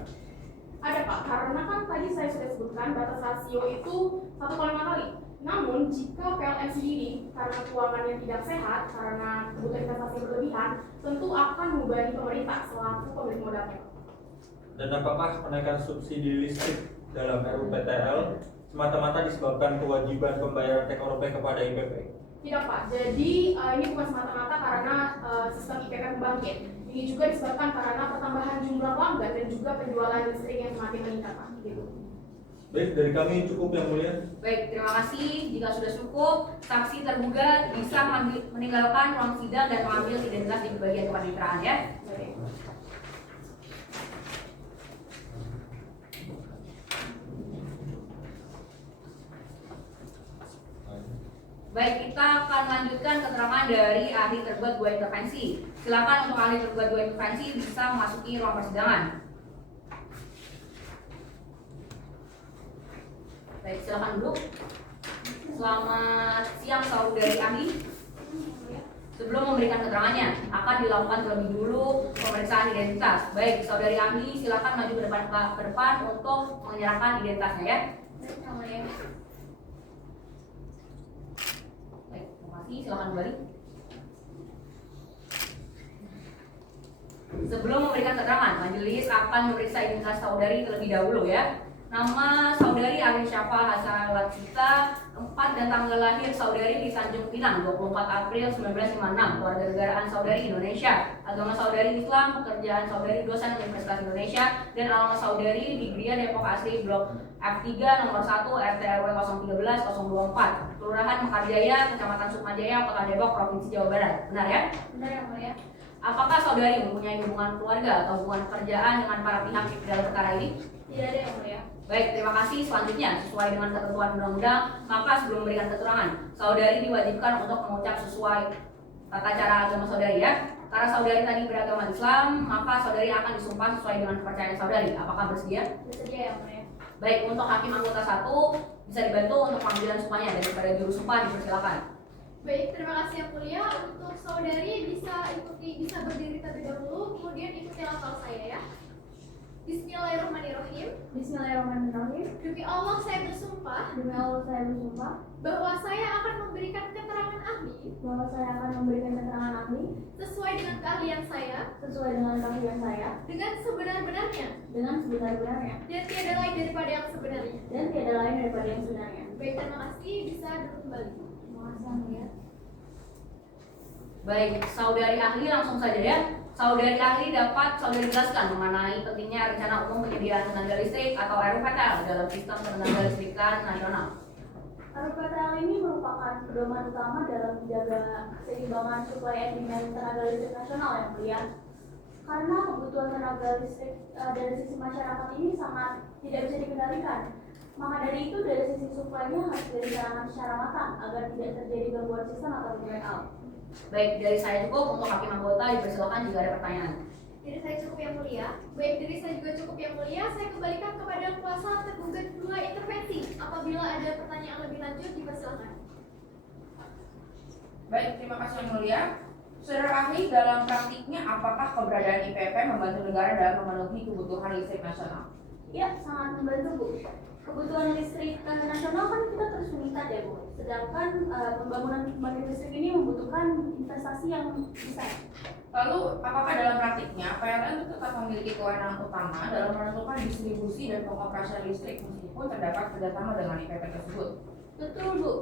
Ada Pak, karena kan tadi saya sudah sebutkan batas rasio itu 1 kali 5 kali. Namun jika PLN sendiri karena keuangannya tidak sehat, karena kebutuhan investasi berlebihan, tentu akan membebani pemerintah selaku pemilik modalnya. Dan apakah kenaikan subsidi listrik dalam RUPTL semata-mata disebabkan kewajiban pembayaran TKOP kepada IPP? Tidak Pak, jadi ini bukan semata-mata karena sistem IPP pembangkit. Ini juga disebabkan karena pertambahan jumlah pelanggan dan juga penjualan listrik yang semakin meningkat Pak. Gitu. Baik, dari kami cukup yang mulia. Baik, terima kasih. Jika sudah cukup, saksi tergugat bisa meninggalkan ruang sidang dan mengambil identitas di bagian kepaniteraan ya. Baik, kita akan lanjutkan keterangan dari ahli tergugat 2 intervensi. Silakan untuk ahli tergugat 2 intervensi bisa memasuki ruang persidangan. Baik, silakan duduk. Selamat siang saudari ahli. Sebelum memberikan keterangannya, akan dilakukan terlebih dulu pemeriksaan identitas. Baik, saudari ahli silakan maju ke depan untuk menyerahkan identitasnya ya. Baik, terima kasih. Silakan kembali. Sebelum memberikan keterangan, majelis akan memeriksa identitas saudari terlebih dahulu ya. Nama saudari Arif Syafa Hasan Latsita, tempat dan tanggal lahir saudari di Tanjung Pinang 24 April 1956, kewarganegaraan saudari Indonesia, agama saudari Islam, pekerjaan saudari dosen Universitas Indonesia, dan alamat saudari di Gria Depok Asri Blok F3 nomor 1 RT RW 013 024, Kelurahan Mekarjaya, Kecamatan Sukmajaya, Kota Depok, Provinsi Jawa Barat. Benar ya? Benar yang mulia. Apakah saudari mempunyai hubungan keluarga atau hubungan pekerjaan dengan para pihak dalam perkara ini? Tidak ada yang mulia. Baik, terima kasih. Selanjutnya, sesuai dengan ketentuan undang-undang, maka sebelum memberikan keterangan, saudari diwajibkan untuk mengucap sesuai tata cara agama saudari ya. Karena saudari tadi beragama Islam, maka saudari akan disumpah sesuai dengan kepercayaan saudari. Apakah bersedia? Bersedia yang mulia. Baik, untuk hakim anggota 1 bisa dibantu untuk panggilan sumpahnya. Daripada juru sumpah dipersilakan. Baik, terima kasih yang mulia. Untuk saudari bisa berdiri terlebih dahulu, kemudian ikuti lafal saya ya. Bismillahirrahmanirrahim. Bismillahirrahmanirrahim. Demi Allah saya bersumpah. Demi Allah saya bersumpah bahwa saya akan memberikan keterangan ahli. bahwa saya akan memberikan keterangan ahli sesuai dengan keahlian saya. sesuai dengan keahlian saya Dengan sebenar-benarnya. dengan sebenar-benarnya Dan tiada lain daripada yang sebenarnya. dan tiada lain daripada yang sebenarnya. Baik, terima kasih. Bisa duduk kembali. Terima kasih yang mulia. Baik, saudari ahli langsung saja ya. Saudari ahli dapat saudari jelaskan mengenai pentingnya rencana umum penyediaan tenaga listrik atau RUPTL dalam sistem tenaga listrikan nasional. RUPTL ini merupakan pedoman utama dalam menjaga keseimbangan suplai and demand tenaga listrik nasional yang mulia. Karena kebutuhan tenaga listrik dari sisi masyarakat ini sangat tidak bisa dikendalikan. Maka dari itu dari sisi suplainya harus direncanakan secara matang agar tidak terjadi gangguan sistem atau blackout. Baik, dari saya cukup. Untuk hakim anggota dipersilakan jika ada pertanyaan. Dari saya cukup yang mulia. Baik, dari saya juga cukup yang mulia. Saya kembalikan kepada kuasa tergugat dua intervensi. Apabila ada pertanyaan lebih lanjut, dipersilakan. Baik, terima kasih yang mulia. Saudara ahli, dalam praktiknya apakah keberadaan IPP membantu negara dalam memenuhi kebutuhan listrik nasional? Ya, sangat membantu Bu. Kebutuhan listrik nasional kan kita terus meningkat ya Bu. Sedangkan pembangunan pembangkit listrik ini membutuhkan investasi yang besar. Lalu, apakah dalam praktiknya PLN itu tetap memiliki kewenangan utama dalam menentukan distribusi dan pengoperasian listrik meskipun terdapat kerjasama dengan IPP tersebut? Betul Bu.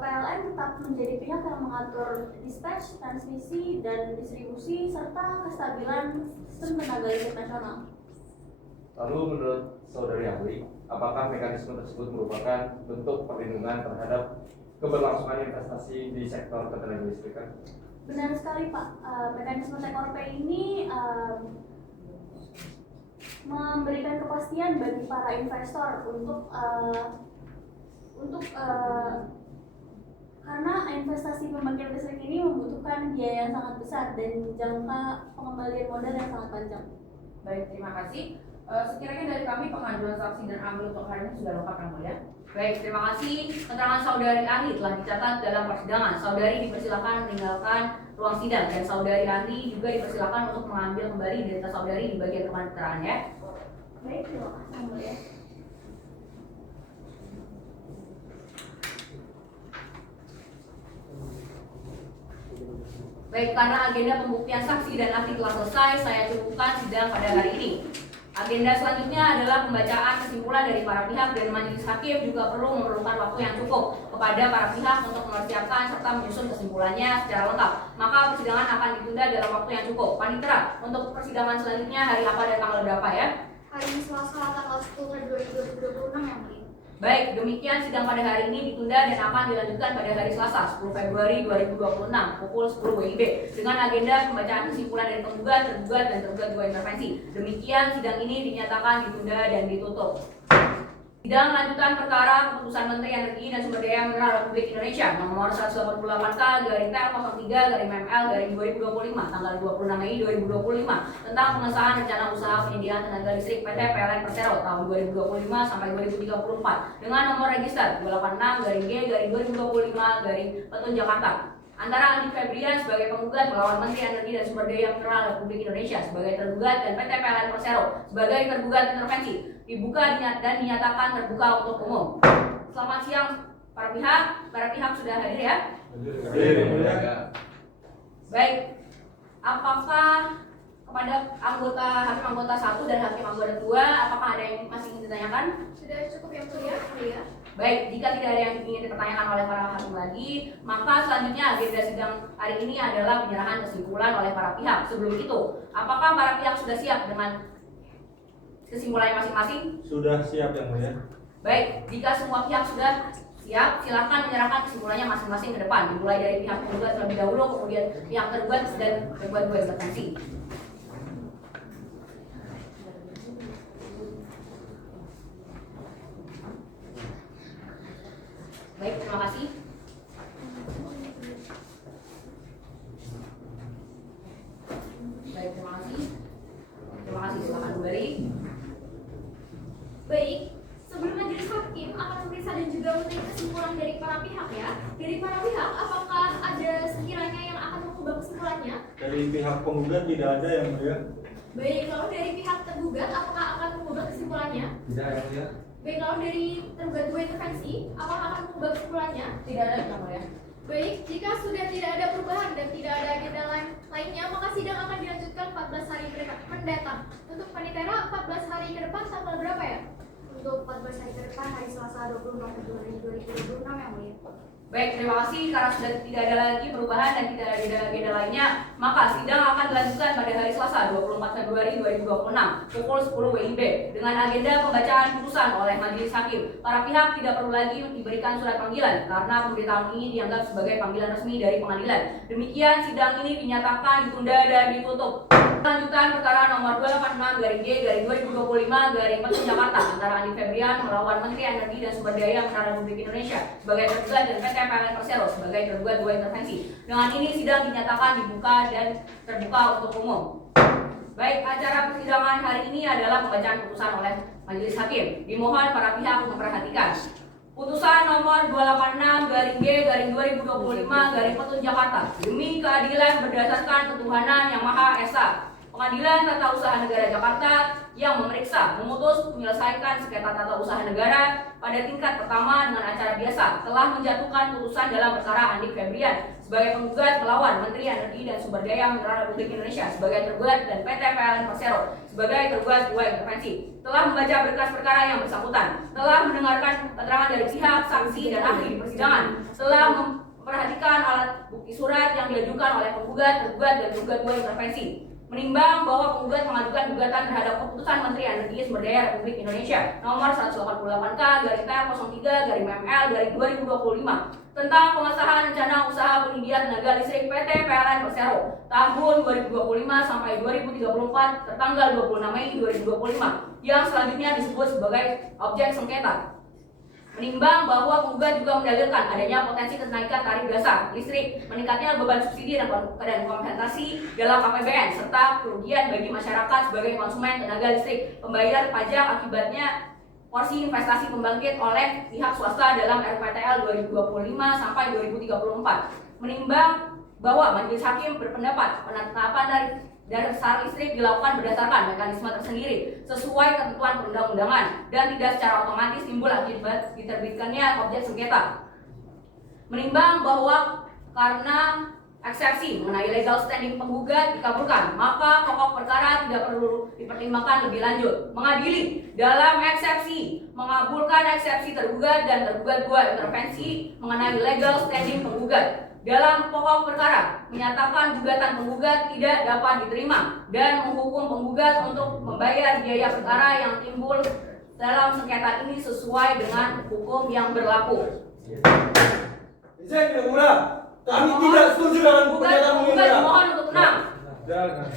PLN tetap menjadi pihak yang mengatur dispatch, transmisi, dan distribusi serta kestabilan sistem tenaga listrik nasional. Lalu menurut saudari ahli, apakah mekanisme tersebut merupakan bentuk perlindungan terhadap keberlangsungan investasi di sektor ketenaga listrikan? Benar sekali Pak. Mekanisme take or pay ini memberikan kepastian bagi para investor karena investasi pembangkit listrik ini membutuhkan biaya yang sangat besar dan jangka pengembalian modal yang sangat panjang. Baik, terima kasih. Sekiranya dari kami pengajuan saksi dan ahli untuk hari ini sudah lengkap yang mulia. Baik, terima kasih. Keterangan saudari ahli telah dicatat dalam persidangan. Saudari dipersilakan meninggalkan ruang sidang dan saudari ahli juga dipersilakan untuk mengambil kembali data saudari di bagian depan keterangan ya. Baik, terima kasih yang mulia. Baik, karena agenda pembuktian saksi dan ahli telah selesai, saya cukupkan sidang pada hari ini. Agenda selanjutnya adalah pembacaan kesimpulan dari para pihak dan majelis hakim juga perlu memerlukan waktu yang cukup kepada para pihak untuk mempersiapkan serta menyusun kesimpulannya secara lengkap. Maka persidangan akan ditunda dalam waktu yang cukup. Panitera, untuk persidangan selanjutnya hari apa dan tanggal berapa ya? Hari ini Selasa tanggal 10 Februari 2026 yang mulia. Baik, demikian sidang pada hari ini ditunda dan akan dilanjutkan pada hari Selasa 10 Februari 2026 pukul 10 WIB dengan agenda pembacaan kesimpulan dari penggugat, tergugat, dan tergugat dua intervensi. Demikian sidang ini dinyatakan ditunda dan ditutup. Sidang lanjutan perkara keputusan Menteri Energi dan Sumber Daya Mineral Republik Indonesia nomor 188K/T/03/ML/2025 tanggal 26 Mei 2025 tentang pengesahan rencana usaha penyediaan tenaga listrik PT PLN Persero tahun 2025 sampai 2034 dengan nomor register 286-G/2025 Jakarta antara Andi Febrian sebagai penggugat melawan Menteri Energi dan Sumber Daya Mineral Republik Indonesia sebagai tergugat dan PT PLN Persero sebagai tergugat intervensi dibuka dan dinyatakan terbuka untuk umum. Selamat siang para pihak sudah hadir ya? Hadir. Baik, apakah kepada hakim anggota 1 dan hakim anggota 2 apakah ada yang masih ingin ditanyakan? Sudah cukup yang mulia. Baik, jika tidak ada yang ingin dipertanyakan oleh para hakim lagi, maka selanjutnya agenda sidang hari ini adalah penyerahan kesimpulan oleh para pihak. Sebelum itu, apakah para pihak sudah siap dengan kesimpulannya masing-masing? Sudah siap yang mulia. Baik, jika semua pihak sudah siap, silakan menyerahkan kesimpulannya masing-masing ke depan. Dimulai dari pihak penggugat terlebih dahulu, kemudian pihak tergugat dan tergugat dua intervensi. Baik, terima kasih. Baik, terima kasih. Terima kasih, silakan kembali. Baik, sebelum majelis hakim akan memeriksa dan juga menerima kesimpulan dari para pihak ya. Dari para pihak, apakah ada sekiranya yang akan mengubah kesimpulannya? Dari pihak penggugat tidak ada yang mulia. Baik, lalu dari pihak tergugat, apakah akan mengubah kesimpulannya? Tidak yang mulia. Baik, lalu dari tergugat dua intervensi, apakah akan mengubah kesimpulannya? Tidak ada yang mulia. Baik, jika sudah tidak ada perubahan dan tidak ada agenda lainnya, maka sidang akan dilanjutkan 14 hari mendatang. Untuk panitera 14 hari ke depan tanggal berapa ya? Untuk 14 hari ke depan hari Selasa 26 Februari 2026 yang mulia. Baik, terima kasih. Karena sudah tidak ada lagi perubahan dan tidak ada agenda lainnya, maka sidang akan dilanjutkan pada hari Selasa 24 Februari 2026 pukul 10 WIB dengan agenda pembacaan putusan oleh majelis hakim. Para pihak tidak perlu lagi diberikan surat panggilan karena pemberitahuan ini dianggap sebagai panggilan resmi dari pengadilan. Demikian sidang ini dinyatakan ditunda dan ditutup. Lanjutan perkara nomor 286-G/2025 Jakarta antara Andi Febrian melawan Menteri Energi dan Sumber Daya Mineral Republik Indonesia sebagai tergugat dan PT PLN Persero sebagai tergugat dua intervensi. Dengan ini sidang dinyatakan dibuka dan terbuka untuk umum. Baik, acara persidangan hari ini adalah pembacaan putusan oleh majelis hakim. Dimohon para pihak memperhatikan. Putusan nomor 286-G/2025 Jakarta demi keadilan berdasarkan ketuhanan yang Maha Esa. Pengadilan Tata Usaha Negara Jakarta yang memeriksa, memutus, menyelesaikan sengketa tata usaha negara pada tingkat pertama dengan acara biasa telah menjatuhkan putusan dalam perkara Andi Febrian sebagai penggugat melawan Menteri Energi dan Sumber Daya Mineral Republik Indonesia sebagai tergugat dan PT PLN Persero sebagai tergugat dua intervensi. Telah membaca berkas perkara yang bersangkutan, telah mendengarkan keterangan dari pihak saksi dan ahli di persidangan, telah memperhatikan alat bukti surat yang diajukan oleh penggugat, tergugat dan tergugat dua intervensi. Menimbang bahwa penggugat mengajukan gugatan terhadap keputusan Menteri Energi Sumber Daya Republik Indonesia nomor 188K/T/03/ML/2025 tentang pengesahan rencana usaha penyediaan tenaga listrik PT PLN Persero tahun 2025 sampai 2034 tertanggal 26 Mei 2025 yang selanjutnya disebut sebagai objek sengketa. Menimbang bahwa penggugat juga mendalilkan adanya potensi kenaikan tarif dasar listrik, meningkatnya beban subsidi dan kompensasi dalam APBN, serta kerugian bagi masyarakat sebagai konsumen tenaga listrik, pembayar pajak akibatnya porsi investasi pembangkit oleh pihak swasta dalam RPTL 2025 sampai 2034. Menimbang bahwa majelis hakim berpendapat penetapan dari dasar listrik dilakukan berdasarkan mekanisme tersendiri sesuai ketentuan perundang-undangan dan tidak secara otomatis timbul akibat diterbitkannya objek sengketa. Menimbang bahwa karena eksepsi mengenai legal standing penggugat dikabulkan, maka pokok perkara tidak perlu dipertimbangkan lebih lanjut. Mengadili dalam eksepsi mengabulkan eksepsi tergugat dan tergugat dua intervensi mengenai legal standing penggugat. Dalam pokok perkara menyatakan gugatan penggugat tidak dapat diterima dan menghukum penggugat untuk membayar biaya perkara yang timbul dalam sengketa ini sesuai dengan hukum yang berlaku. Izin yang mulia, kami tidak setuju dengan pernyataan penggugat mohon untuk tenang. Jangan.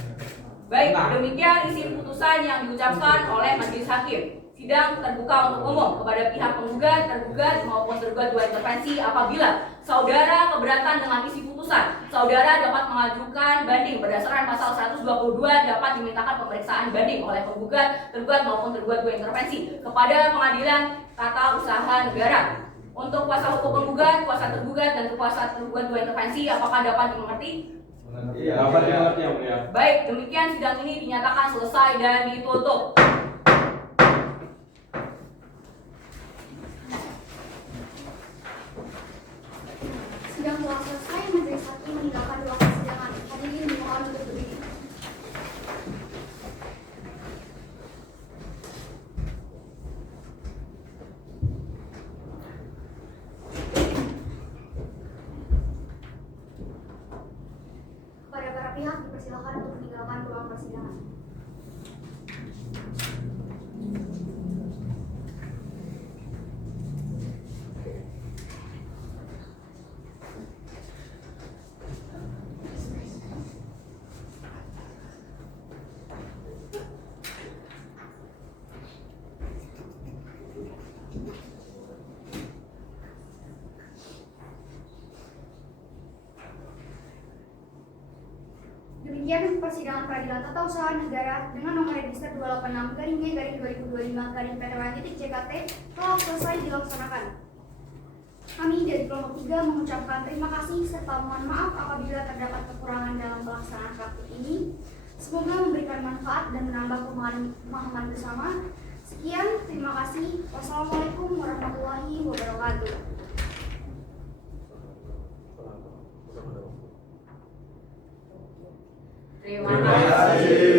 Baik, demikian isi putusan yang diucapkan oleh majelis hakim. Sidang terbuka untuk umum kepada pihak penggugat, tergugat maupun tergugat dua intervensi. Apabila saudara keberatan dengan isi putusan, saudara dapat mengajukan banding berdasarkan pasal 122, dapat dimintakan pemeriksaan banding oleh penggugat, tergugat maupun tergugat dua intervensi kepada Pengadilan Tata Usaha Negara. Untuk kuasa hukum penggugat, kuasa tergugat, dan kuasa tergugat dua intervensi, apakah dapat dimengerti? Dapat dimengerti yang mulia. Baik, demikian sidang ini dinyatakan selesai dan ditutup. Sidang telah selesai, majelis hakim meninggalkan ruang persidangan. Hadirin dimohon untuk berdiri. Kepada para pihak dipersilakan untuk meninggalkan ruang persidangan. Demikian persidangan Peradilan Tata Usaha Negara dengan nomor register 286-G-2025-PTWN.JKT telah selesai dilaksanakan. Kami dari kelompok 3 mengucapkan terima kasih serta mohon maaf apabila terdapat kekurangan dalam pelaksanaan praktik ini. Semoga memberikan manfaat dan menambah pemahaman bersama. Sekian, terima kasih. Wassalamualaikum warahmatullahi wabarakatuh. Terima kasih.